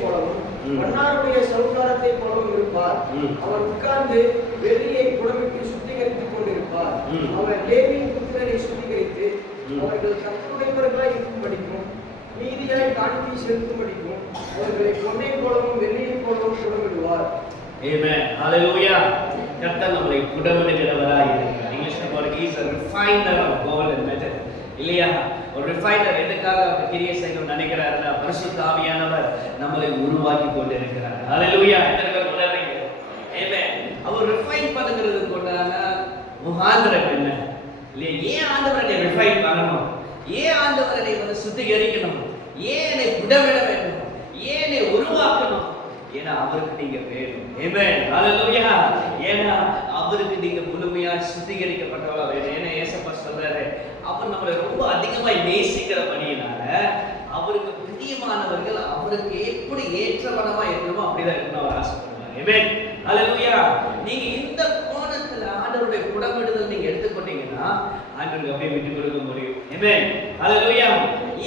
போலவும் மன்னாருடைய சௌகாரத்தை போலவும் இருப்பார். அவர் உட்கார்ந்து வெள்ளியை குடமிட்டு சுத்திகரித்துக் கொண்டிருப்பார். அவர் லேவியின் புத்திரரை சுத்திகரித்து அவர்கள் கர்த்தருடையவர்களாய் இருக்கும்படிக்கும் நீதியாய் காணிக்கை செலுத்தும்படிக்கும் அவர்களை பொன்னை போலவும் வெள்ளியை போலவும் குடமிடுவார். Amen. Hallelujah. கர்த்தர் நம்மை குடமிடுகிறவராய் இருக்கிறார். இங்கிலீஷ்ல பாருங்க, he is a refiner of gold and metal. இல்லையா? ஒரு ரிஃபைனர் எதுக்காக அவர் கிரியை செய்யணும்னு நினைக்கிறாருன்னா, பரிசுத்த ஆவியானவர் நம்மளை உருவாக்கி கொண்டு இருக்கிறார். ஹalleluya. எத்தனை உணர்றீங்க? ஆமென். அவர் ரிஃபைன் பண்ணுகிறதுக்கு உண்டான முகாந்திரம் என்ன? இல்லையா? ஏன் ஆண்டவரை ரிஃபைன் பண்ணணும்? ஏன் ஆண்டவரை சுத்திகரிக்கணும்? ஏன் என்னை விடவிட வேண்டும்? ஏன் என்னை உருவாக்கணும்? ஏன்னா அவருக்கு நீங்க வேணும். ஆமென். ஹalleluya. ஏன்னா அவருக்கு நீங்க முழுமையா சுத்திகரிக்கப்பட்டவரா வேணும். ஏன்னா ஏசப்பா சொல்றாரு, அவர் நம்மளை ரொம்ப அதிகமா நேசிக்கிறபடியினால அவருக்கு பிரியமானவர்கள் அவருக்கு எப்படி ஏற்றவனமா இருக்கணுமோ அப்படிதான் இருக்கணும் அவர் ஆசைப்படுவார். ஆமென். ஹalleluya. நீங்க இந்த கோணத்துல ஆண்டவருடைய குடமிடுதல் நீங்க எடுத்துக்கொண்டீங்கன்னா ஆண்டவருக்கு அப்படியே விட்டு கொடுக்க முடியும். ஆமென். ஹalleluya.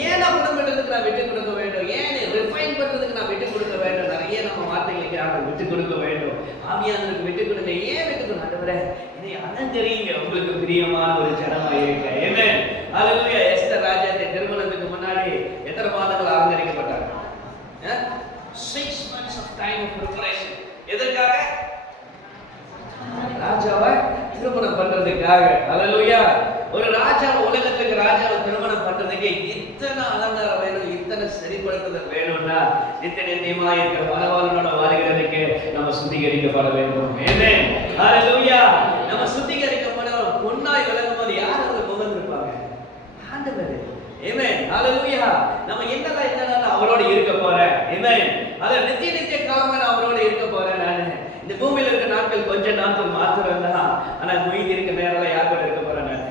ஏன் குடமிடுறதுக்கு நான் விட்டு கொடுக்க வேண்டும்? ஏன் ரிஃபைன் பண்றதுக்கு நான் விட்டு கொடுக்க வேண்டும்? நிறைய நம்ம வார்த்தைகளுக்கு ஆண்டவர் விட்டு கொடுக்க வேண்டும். ஆவியானவருக்கு விட்டு கொடுங்க. ஏன் விட்டு கொடுங்க? ஆண்டவரே என்னை அலங்கரிங்க, உங்களுக்கு பிரியமான ஒரு ஜனமா இருக்க. ஆமென். ஹalleluya. எஸ்தர் ராஜாவுடைய திருமணத்துக்கு முன்னாடி எத்தனை மாதங்கள் அலங்கரிக்கப்பட்டாங்க? 6 months of time of preparation. எதற்காக? ராஜாவை திருமணம் பண்றதுக்காக. ஹalleluya. ஒரு ராஜா, உலகத்துக்கு ராஜாவை திருமணம் பண்றதுக்கு இத்தனை அலங்காரம் வேணும், இத்தனை சரிப்படுத்துதல் வேணும்னா நித்தியமா இருக்கிற மனவாளனோட வாழ்கிறதுக்கு நம்ம சுத்திகரிக்கப்பட வேண்டும். ஆமென். ஹalleluya. நம்ம சுத்திகரிக்கப்பட பொன்னாய் விளங்கும் போது யார் அந்த முகம் இருப்பாங்க? ஆண்டவர். ஆமென். ஹalleluya. நம்ம என்னெல்லாம் அவரோட இருக்க போறேன். ஆமென். அத நித்திய காலமா நான் அவரோட இருக்க போறேன். நான் இந்த பூமியில இருக்க நாட்கள் கொஞ்ச நாட்கள் மாத்திரம் தான். ஆனா மீதி இருக்க நேரம் யார் கூட இருக்க போறேன்? நான்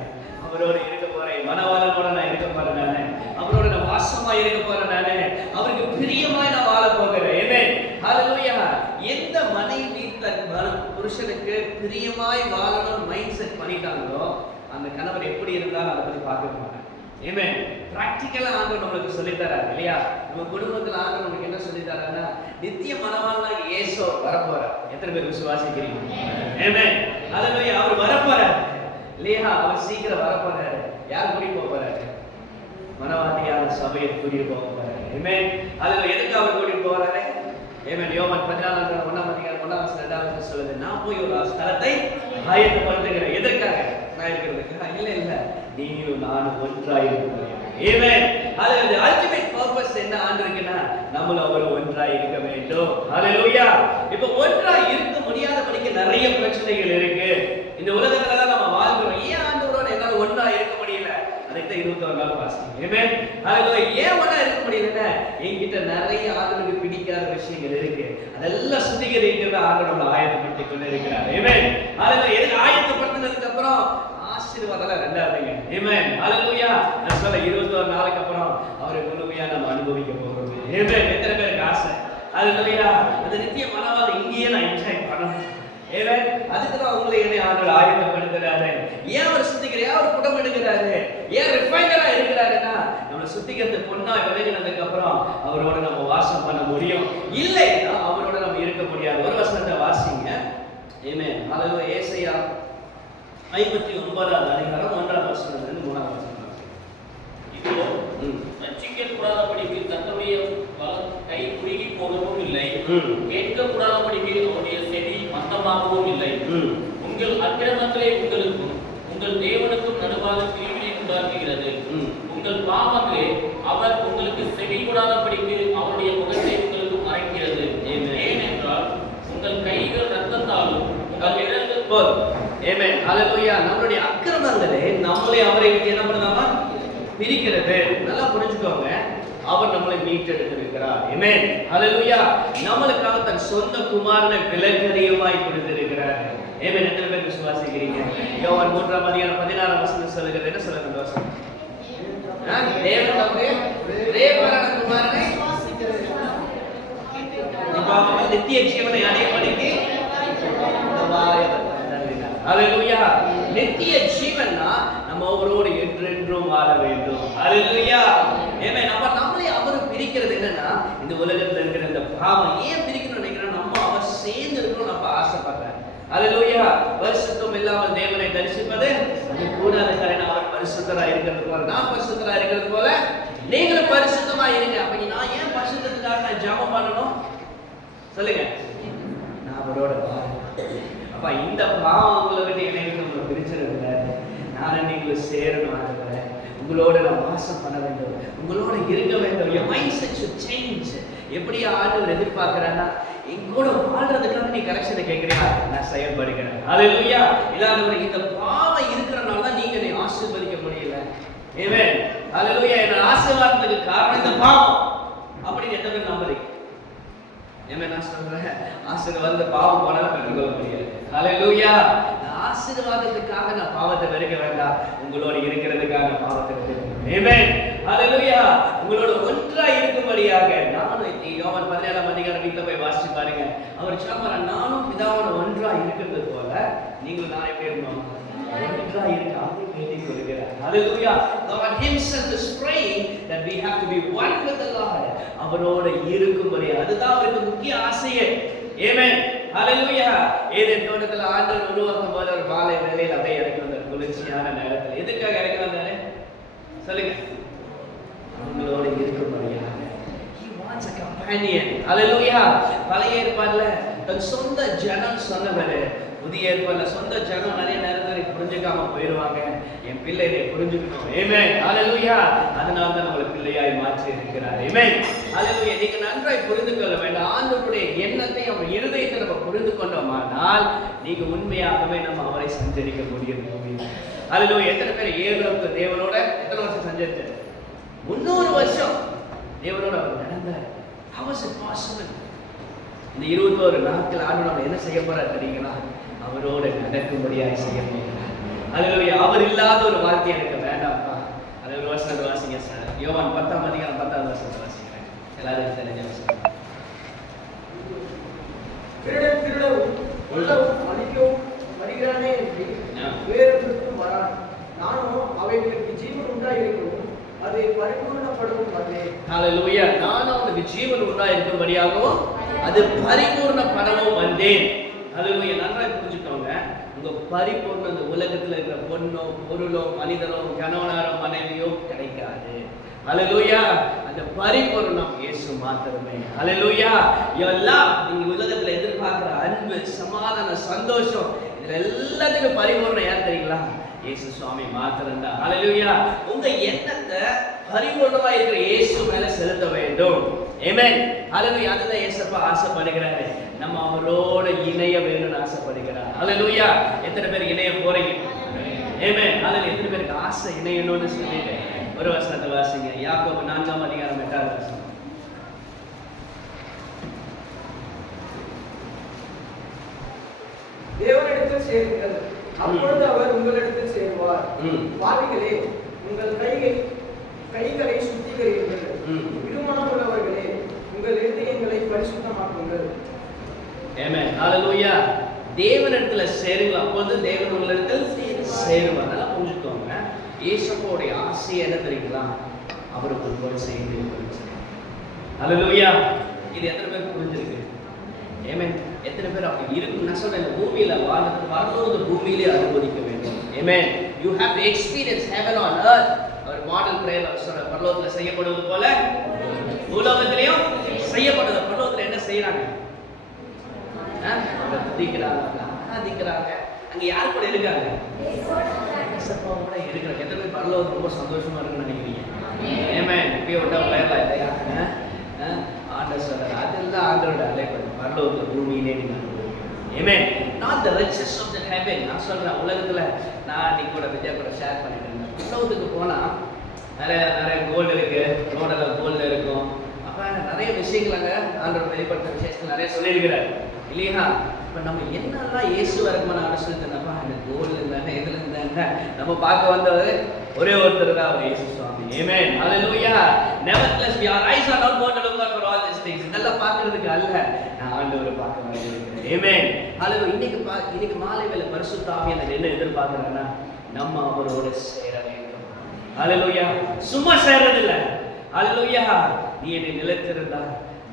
அவரோட இருக்க போறேன். மனவாளனோட நான் இருக்க போறேன். நான் அவரோட நான் வாசமா இருக்க போறேன். நான் அவருக்கு பிரியமாய் நான் வாழ போகிறேன். ஆமென். ஹalleluya. எந்த மனைவி தன் புருஷனுக்கு பிரியமாய் வாழணும் மைண்ட் செட் பண்ணிட்டாங்களோ அந்த கணவர் எப்படி இருந்தாலும் அதை பத்தி பார்க்க மாட்டாங்க. ஆமென். பிராக்டிகலா ஆண்டவர் நமக்கு சொல்லித் தரார். இல்லையா? நம்ம குடும்பத்துல ஆண்டவர் நமக்கு என்ன சொல்லித் தராருன்னா, நித்திய மனவாளனா இயேசு வரப்போறார். எத்தனை பேர் விசுவாசிக்கிறீங்க? ஆமென். ஹalleluya. அவர் வரப்போறார். இல்லையா? அவர் சீக்கிரம் வரப்போறாரு. யார் கூடி போறாரு? மனவாட்டியான சபையை கூடி போறாரு. ஆமென். ஹalleluya. எதுக்கு அவர் கூடி போறாரு? ஆமென். யோவான் 14:1 சொல்லுது, நான் போய் ஒரு ஸ்தலத்தை ஆயத்தப்படுத்துகிறேன். எதற்காக? நான் இருக்கிறதுக்கு இல்ல, நீங்களும் நானும் ஒன்றாய் இருக்கிறோம். ஆமென். அது அல்டிமேட் பர்பஸ் என்ன ஆண்டவருக்குன்னா, நம்மளும் அவரும் ஒன்றாய் இருக்க வேண்டும். ஹalleluya. இப்போ ஒன்றாய் இருக்க முடியாதபடிக்கு நிறைய பிரச்சனைகள் இருக்கு. இந்த உலகத்துல தான் நம்ம வாழ்றோம். ஏன் ஆண்டவரோட என்னால ஒன்றாய் இருக்க முடியல? அதுக்கு 21 நாள் பாஸ்டிங். ஆமென். ஹalleluya. ஏன் ஒன்றா இருக்க முடியலன்னா, என்கிட்ட நிறைய ஆண்டவருக்கு பிடிக்காத விஷயங்கள் இருக்கு. அதெல்லாம் சுத்திகரிக்கிறது ஆண்டவர் நம்மளை ஆயத்தப்படுத்திக் கொண்டு இருக்கிறார். ஆமென். ஹalleluya. எதுக்கு ஆயத்தப்படுத்தினதுக்கு அப்புறம் ஆசீர்வாதம் ரெண்டாவதுங்க. ஆமென். ஹalleluya. நான் சொல்ல 21 நாளுக்கு அப்புறம் அவரை முழுமையா நம்ம அனுபவிக்க போறோம். ஆமென். எத்தனை பேருக்கு ஆசை? ஹalleluya. அந்த நித்திய மனவாளம் இங்கேயே நான் என்ஜாய் பண்ணணும். ஆமென். அதுக்கு தான் உங்களை என்னை ஆண்டவர் ஆயத்தப்படுத்துறாரு. ஏன் அவர் சுத்திகரியா அவர் குடமிடுகிறாரு? ஏன் ரிஃபைனரா இருக்கிறாருன்னா, நம்மளை சுத்திகரித்து பொன்னாய் விலகினதுக்கு அப்புறம் அவரோட நம்ம வாசம் பண்ண முடியும். இல்லைன்னா அவரோட நம்ம இருக்க முடியாது. ஒரு வசனத்தை வாசிங்க. ஆமென். ஹalleluya. ஏசாயா 59 அதிகாரம் 1 வசனத்திலிருந்து 3 வசனம். இதோ ரட்சிக்கப்படாதபடிக்கு தன்னுடைய கை குறுகி போகவும் இல்லை, கேட்கக்கூடாதபடிக்கு அவருடைய செவி மந்தமாகவும் இல்லை. உங்கள் அக்கிரமங்களை உங்களுக்கும் உங்கள் தேவனுக்கும் நடுவாக பிரிவினை உண்டாக்குகிறது. உங்கள் பாவங்களே அவர் உங்களுக்கு செவி கூடாதபடிக்கு அவருடைய முகத்தை உங்களுக்கு மறைக்கிறது. ஏனென்றால் உங்கள் கைகள் ரத்தத்தாலும் உங்கள் இடங்கள் போதும். ஆமென். ஹalleluya. நம்மளுடைய அக்கிரமங்களே நம்மளை அவரை விட்டு என்ன பண்ணுதாமா? பிரிக்கிறது. நல்லா புரிஞ்சுக்கோங்க. அவர் நம்மளை மீட்டெடுத்திருக்கிறார். ஆமென். ஹalleluya. நம்மளுக்காக தன் சொந்த குமாரனை விலைக்கரியமாய் கொடுத்திருக்கிறார். ஆமென். எத்தனை பேர் விசுவாசிக்கிறீங்க? யோவான் 3:16 வசனம் சொல்லுகிறது. என்ன சொல்லுங்க அந்த வசனம்? தேவன் நம்முடைய தேவரான குமாரனை நித்திய ஜீவனை அடையும்படிக்கு ஹalleluya. நித்திய ஜீவன்னா நம்ம அவரோடு என்றென்றும் வாழ வேண்டும். ஹalleluya. ஆமென். நம்மளை அவர் பிரிக்கிறது என்னன்னா, இந்த உலகத்துல இருக்கிற இந்த பாவம் ஏன் பிரிக்கணும்னு நினைக்கிறேன், நம்ம அவர் சேர்ந்து இருக்கணும் நம்ம ஆசைப்படுறேன். அல்லேலூயா. பரிசுத்தம் இல்லாமல் தேவனை தரிசிப்பது கூடாத காரணம். அவர் பரிசுத்தரா இருக்கிறது போல நான் பரிசுத்தரா இருக்கிறது போல நீங்களும் பரிசுத்தமா இருங்க. அப்ப நான் ஏன் பரிசுத்தத்துக்காக நான் ஜெபம் பண்ணணும் சொல்லுங்க? நான் அவரோட அப்ப இந்த பாவம் உங்களை விட்டு எனக்கு உங்களை பிரிச்சிருக்கல. நானும் நீங்களும் சேரணும். ஆகிறேன் உங்களோட நான் வாசம் பண்ண வேண்டும், உங்களோட இருக்க வேண்டும். Your mindset should change. எப்படி ஆண்டவர் எதிர்பார்க்கிறான்னா, எங்கூட வாழ்றதுக்காக நீ கரெக்ஷனை கேட்கிறியா, நான் செயல்படுகிறேன். அல்லேலூயா. இல்லாதவரை இந்த பாவம் இருக்கிறனால தான் நீங்க என்னை ஆசீர்வதிக்க முடியல. ஆமென். அல்லேலூயா. என்னோட ஆசீர்வாதத்துக்கு காரணம் இந்த பாவம் அப்படின்னு எத்தனை பேர் நம்புறீங்க? ஆமென். நான் சொல்றேன், ஆசீர்வாதத்தை பாவம் போனாலும் பெற்றுக்கொள்ள முடியாது. அல்லேலூயா. ஆசீர்வாதத்துக்காக நான் பாவத்தை வெறுக்க வேண்டாம், உங்களோட இருக்கிறதுக்காக பாவத்தை வெறுக்கிறேன். ஆமென். அல்லேலூயா. உங்களோட ஒன்றாய் இருக்கும்படியாக நானும் யோவான் 17ஆம் அதிகாரம் வீட்டில் போய் வாசிச்சு பாருங்க. அவர் சொல்றாரு, நானும் பிதாவோட ஒன்றாய் இருக்கிறது போல நீங்கள் நான் எப்படி இருக்கணும், ஒன்றாய் இருக்க அப்படி வேண்டிக் கொள்கிறார். அல்லேலூயா. God himself is praying that we have to be one with the Lord. அவரோட இருக்கும்படி அதுதான் அவருக்கு முக்கிய ஆசையே. ஆமென். அல்லேலூயா. ஏதேன் தோட்டத்துல ஆண்டவர் உருவாக்கும் போது ஒரு மாலை வேளையில் அப்படியே இறங்கி வந்தார், குளிர்ச்சியான நேரத்தில். எதுக்காக இறங்கி வந்தாரு சொல்லுங்க? அவங்களோட இருக்கும்படியாக. He wants a companion. அல்லேலூயா. பழைய ஏற்பாடுல தன் சொந்த ஜனம் சொன்னவரு, புதிய ஏற்பாடுல சொந்த ஜனம் நிறைய நேரத்தில் புரிஞ்சுக்காம போயிடுவாங்க. என் பிள்ளையை புரிஞ்சுக்கணும். ஆமென். அல்லேலூயா. அதனால தான் நம்மளை பிள்ளையாய் மாற்றி இருக்கிறார். ஆமென். அல்லேலூயா. நீங்க நன்றாய் புரிந்து கொள்ள வேண்டும். ஆண்டவருடைய எண்ணத்தை அவர் இருதயத்தை நம்ம புரிந்து கொண்டோமானால் நீங்க உண்மையாகவே நம்ம அவரை சஞ்சரிக்க முடியும். அல்லேலூயா. எத்தனை பேர் ஏகோப்பு தேவனோட எத்தனை வருஷம் சஞ்சரிச்சார்? 300 வருஷம் தேவனோட அவர் நடந்தார். How was it possible? இந்த 21 நாட்கள் ஆண்டவர் என்ன செய்ய போறார் தெரியுங்களா? அவரோட நடக்கும்படியாக செய்ய போகிறார். அல்லேலூயா. அவர் இல்லாத ஒரு வாழ்க்கை எனக்கு வேண்டாம்ப்பா. அது ஒரு வசனத்தை வாசிங்க சார். யோவான் 10ஆம் அதிகாரம் 10ஆவது வசனத்தை வாசிக்கிறேன். எல்லாரும் தெரிஞ்ச வசனம். திருடவும் கொல்லவும் அழிக்கவும் வருகிறானே என்று வேறொன்றுக்கும் வரான். நானும் அவைகளுக்கு ஜீவன் உண்டாயிருக்கவும் அது பரிபூர்ணப்படவும் வந்தேன். அல்லேலூயா. நானும் அவனுக்கு ஜீவன் உண்டாயிருக்கும்படியாகவும் அது பரிபூர்ணப்படவும் வந்தேன். அல்லேலூயா. நன்றாக புரிஞ்சுக்கோங்க. உங்க பரிபூர்ணம் இந்த உலகத்துல இருக்கிற பொண்ணோ பொருளோ மனிதனோ கணவனாரோ மனைவியோ கிடைக்காது. அல்லேலூயா. அந்த பரிபூர்ணம் இயேசு மாத்திரமே. அல்லேலூயா. எல்லாம் நீங்க உலகத்துல எதிர்பார்க்கிற அன்பு, சமாதானம், சந்தோஷம், இதுல எல்லாத்துக்கும் பரிபூர்ணம் யார் தெரியுங்களா? இயேசு சுவாமி மாத்திரம்தான். அல்லேலூயா. உங்க எண்ணத்தை பரிபூர்ணமா இருக்கிற இயேசு மேல செலுத்த வேண்டும். ஆமென். அல்லேலூயா. அதுதான் இயேசுப்பா ஆசைப்படுகிறாரு. நம்ம அவரோட இணைய வேணும்னு ஆசைப்படுகிறார். அல்லேலூயா. எத்தனை பேர் இணைய போறீங்க? ஆமென். அல்லேலூயா. எத்தனை பேருக்கு ஆசை இணையணும்னு சொல்லிட்டு ஒரு வசனத்தை வாசிங்க. யாக்கோபு 4ஆம் அதிகாரம் 8வது வசனம். தேவனிடத்தில் சேருங்கள், அப்பொழுது அவர் உங்களிடத்தில் சேருவார். பாவிகளே, உங்கள் கைகளை சுத்திகரியுங்கள். இருமனம் உள்ளவர்களே, உங்கள் இருதயங்களை பரிசுத்தமாக்குங்கள். ஆமென். ஹalleluya. தேவனிடத்துல சேருங்க, அப்பொழுது தேவன் உங்களிடத்தில் சேருவார். நல்லா புரிஞ்சுக்கோங்க. இயேசுவோட ஆசை என்ன தெரியுங்களா? அவருக்கு உங்களோட சேர்ந்து இருக்கிறது. ஹalleluya. இது எத்தனை பேருக்கு புரிஞ்சிருக்கு? ஆமென். எத்தனை பேர் அப்படி இருக்கு? நான் சொல்றேன், இந்த பூமியில வாழ்றது பரலோக பூமியிலே அனுபவிக்க வேண்டும். Amen. You have to experience heaven on earth. அவர் மாடல் பிரேயர் அவர் சொல்ற பரலோகத்துல செய்யப்படுவது போல பூலோகத்திலேயும் செய்யப்படுது. பரலோகத்துல என்ன செய்யறாங்க? அவங்க துதிக்கிறாங்க, ஆராதிக்கிறாங்க. அங்க யார் கூட இருக்காங்க? இயேசுவோட இருக்கிறாங்க. எத்தனை பேர் பரலோகம் ரொம்ப சந்தோஷமா இருக்குன்னு நினைக்கிறீங்க? ஆமென். இப்பயே விட்டா பயலாம் இல்லையா? ஆண்டவர் சொல்றாரு, அதெல்லாம் ஆண்டவரோட அழைப்பு. பரலோகத்துல பூமியிலே நீங்க ஆமென். not the riches of the heaven. நான் சொல்றேன், உலகத்துல நான் நீ கூட வித்யா கூட ஷேர் பண்ணிட்டு இருந்தேன். பரலோகத்துக்கு போனா நிறைய கோல்டு இருக்கு, ரோடல கோல்டு இருக்கும். அப்ப நிறைய விஷயங்கள் அங்க ஆண்டவர் வெளிப்படுத்த விஷயங்கள் நிறைய சொல்லியிருக்கிறார் இல்லையா? இப்ப நம்ம என்னெல்லாம் இயேசு வரைக்கும் அனுசரித்தனப்பா அந்த கோல்டு இருந்தாங்க, எதுல இருந்தாங்க நம்ம பார்க்க வந்தவர் ஒரே ஒருத்தர் தான், அவர் இயேசு சுவாமி. ஆமென். ஹalleluya. nevertheless we our eyes are not going to look for all these things. இதெல்லாம் பார்க்கிறதுக்கு அல்ல, நான் ஆண்டவரை பார்க்க வந்திருக்கிறேன். ஆமென். ஹalleluya. இன்னைக்கு மாலை வேளை பரிசுத்த ஆவியானவர் என்ன எதிர்பார்க்கறானா? நம்ம அவரோட சேர வேண்டும். ஹalleluya. சும்மா சேரது இல்ல. ஹalleluya. நீ என்னை நிலைத்திருந்தா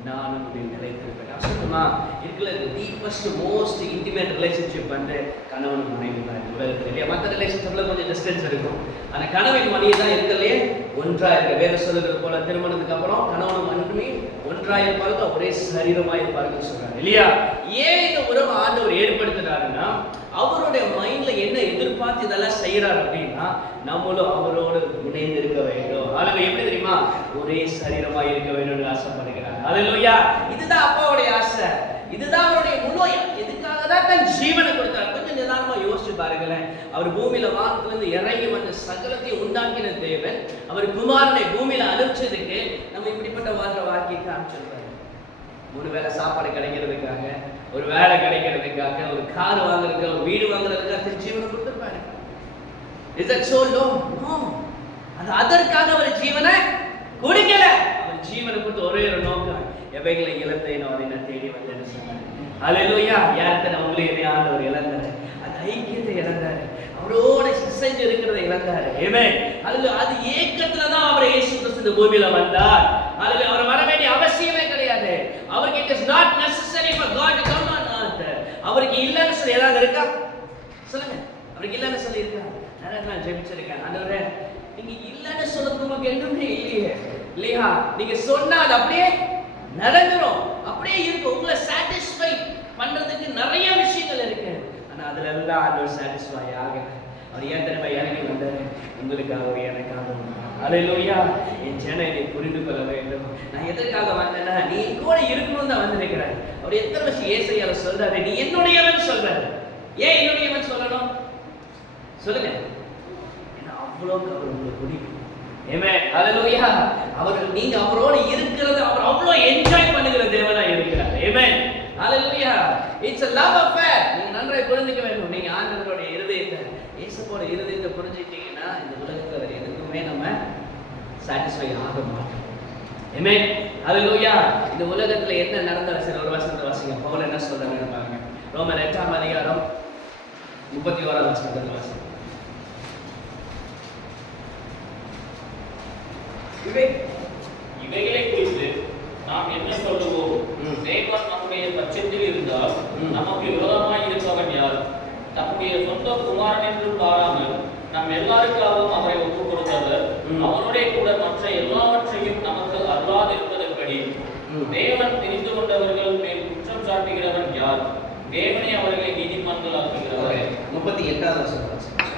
நான் உன்னில் நிலைத்திருப்பேன். அவசரமா இருக்கிற டீப்பஸ்ட் மோஸ்ட் இன்டிமேட் ரிலேஷன்ஷிப் வந்து கணவன் மனைவி தான் உலகத்தில் இல்லையா. மற்ற ரிலேஷன்ஷிப்ல கொஞ்சம் டிஸ்டன்ஸ் இருக்கும். ஆனால் கணவன் மனைவி தான் இருக்கிறதே ஒன்றா இருக்கிற. வேத சொல்லுறது போல திருமணத்துக்கு அப்புறம் கணவனும் மனைவி ஒன்றா இருப்பார்கள், ஒரே சரீரமா இருப்பார்கள் சொல்றாங்க இல்லையா. ஏன் இந்த உறவு ஆண்டவர் ஏற்படுத்துறாருன்னா அவருடைய மைண்ட்ல என்ன எதிர்பார்த்து இதெல்லாம் செய்யறாரு அப்படின்னா நம்மளும் அவரோடு இணைந்து இருக்க வேண்டும். ஆளுங்க எப்படி தெரியுமா, ஒரே சரீரமா இருக்க வேண்டும் ஆசைப்படுகிறார். அல்லேலூயா. இதுதான் அப்பாவுடைய ஆசை, இதுதான் அவருடைய முழு. எதுக்காக தான் தன் ஜீவனை கொடுத்தார். கொஞ்சம் நிதானமா யோசிச்சு பாருங்களேன். அவர் பூமியில வானத்துல இருந்து இறங்கி வந்து சகலத்தையும் உண்டாக்கின தேவன் அவர் குமாரனை பூமியில அனுப்பிச்சதுக்கு நம்ம இப்படிப்பட்ட வாழ்க்கையை காமிச்சிருக்காரு. 3 வேளை சாப்பாடு கிடைக்கிறதுக்காக, ஒரு வேலை கிடைக்கிறதுக்காக, ஒரு கார் வாங்குறதுக்காக, ஒரு வீடு வாங்குறதுக்காக தன் ஜீவனை கொடுத்திருப்பாரு. Is that so low? No. அது அதற்காக அவர் ஜீவனை கொடுக்கல. அவர் ஜீவனை கொடுத்து ஒரே ஒரு நோக்கம், எவைகளை இழந்தேனோ அதை நான் தேடி வந்தேன்னு சொன்னார். அல்லேலூயா. யார்கிட்ட நம்மளே ஆண்டவர் இழந்தாரு, அது ஐக்கியத்தை இழந்தாரு, அவரோட இசைஞ்சு இருக்கிறதை இழந்தாரு. ஆமென். அது ஏக்கத்துல தான் அவர் இயேசு கிறிஸ்து பூமியில வந்தார். அவர் வர வேண்டிய அவசியமே கிடையாது. அவருக்கு it is not necessary for God to come on earth. அவருக்கு இல்லன்னு சொல்லி ஏதாவது இருக்கா சொல்லுங்க. அவருக்கு இல்லன்னு சொல்லி இருக்கா? நான் ஜெபிச்சிருக்கேன், ஆண்டவரே நீங்க இல்லன்னு சொல்றது உங்களுக்கு எதுவுமே இல்லையே இல்லையா. நீங்க சொன்னா அது அப்படியே நடந்துரும், அப்படியே இருக்கும். உங்களை சாட்டிஸ்ஃபை பண்றதுக்கு நிறைய விஷயங்கள் இருக்கு. ஆனா அதுல எல்லாம் ஆண்டவர் சாட்டிஸ்ஃபை ஆகல. அவர் ஏன் தெரியுமா இறங்கி வந்தாரு? உங்களுக்காக, எனக்காக. அல்லேலூயா. என் ஜனம் என்னை புரிந்து கொள்ள வேண்டும். நான் எதற்காக வந்தேன்னா நீ கூட இருக்கணும்னு தான் வந்திருக்கிறேன். அவர் எத்தனை வருஷம் ஏசாயால சொல்றாரு, நீ என்னுடையவன் சொல்றாரு. ஏன் என்னுடையவன் சொல்லணும் சொல்லுங்க? ஏன்னா அவ்வளவு அவர் உங்களுக்கு பிடிக்கும். ஆமென். அல்லேலூயா. அவர் நீங்க அவரோடு இருக்கிறது அவர் அவ்வளவு என்ஜாய் பண்ணுகிற தேவனா இருக்கிறார். Amen. Hallelujah. It's a love affair. நீங்க நன்றாய் புரிஞ்சுக்க வேண்டும். நீங்க ஆண்டவருடைய இருதயத்தை, இயேசுவோட இருதயத்தை புரிஞ்சிட்டீங்கன்னா இந்த உலகத்துல வேற எதுக்குமே நம்ம சாட்டிஸ்ஃபை ஆக மாட்டோம். ஆமென். அல்லேலூயா. இந்த உலகத்துல என்ன நடந்தாலும் சரி, ஒரு வசனத்தை வாசிங்க. பவுல் என்ன சொல்றாருன்னு பாருங்க. ரோமர் 8ஆம் அதிகாரம் 31ஆம் வசனத்தை வாசிங்க. இவைகளை குறித்து நாம் என்ன சொல்லுவோம்? தேவன் நம்முடைய பட்சத்தில் இருந்தால் நமக்கு விரோதமாய் இருப்பவன் யார்? தம்முடைய சொந்த குமாரன் என்று பாராமல் நம் எல்லாருக்காகவும் அவரை ஒப்புக் கொடுத்தவர் அவருடைய கூட மற்ற எல்லாவற்றையும் நமக்கு அருளாதிருப்பதன்படி தேவன் தெரிந்து கொண்டவர்கள் மேல் குற்றம் சாட்டுகிறவன் யார்? தேவனை அவர்களை நீதிமான்கள் ஆக்குகிறவர். 38ஆவது வசனம்.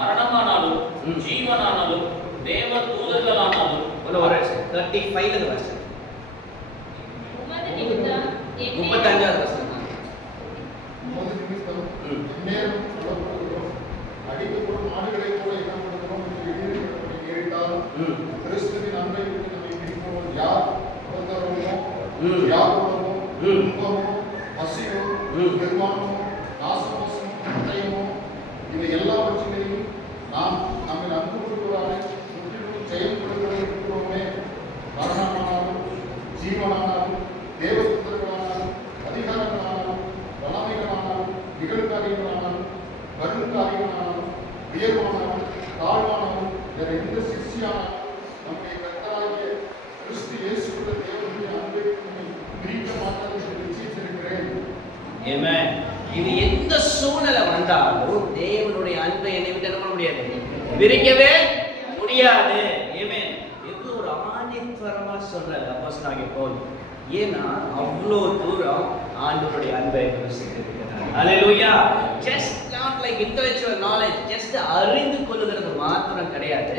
மரணமானாலும் ஜீவனானாலும் தேவ தூதர்களானாலும் 35வது வசனம். 35வது வசனம். அடிக்கப்படும் ஆடுகளைப் போல இனப்படுகிறோம் என்று எழுதியிருக்கிறபடி கேட்டாலும் கிறிஸ்துவின் அன்பை விட்டு நம்மை பிரிப்பவன் யார்? உபத்திரவமோ, வியாகுலமோ, துன்பமோ, பசியோ, நிர்வாணமோ, நாசமோசமோ, பட்டயமோ, இவை எல்லாவற்றிலையும் நாம் நம்மில் அன்பு கொடுப்பவரை முற்றிலும் ஜெயம் கொடுக்கிறோமே. மரணமானாலும் ஜீவனானாலும் தேவபுத்திரர்களானாலும் அதிகாரங்களானாலும் வல்லமைகளானாலும் நிகழ்காரியங்களானாலும் வருங்காரியங்களானாலும் உயர்வானாலும் தாழ்வானாலும் வேற எந்த சிற்சியானாலும் நம்முடைய கர்த்தராகிய கிறிஸ்து இயேசுவுடைய தேவனுடைய அன்பை பிரிக்க மாட்டாது என்று நிச்சயித்திருக்கிறேன். ஆமென். இது எந்த சூழ்நிலை வந்தாலும் தேவனுடைய அன்பை என்னை விட்டு என்ன பண்ண முடியாது, பிரிக்கவே முடியாது. ஆமென். இது ஒரு ஆணித்தரமா சொல்றாரு அப்போஸ்தலனாகிய பவுல். ஏன்னா அவ்வளோ தூரம் ஆண்டவருடைய அன்பை ருசித்திருக்கிறார். Hallelujah. Just not like intellectual knowledge, just அறிந்து கொள்ளுகிறது மாத்திரம் கிடையாது,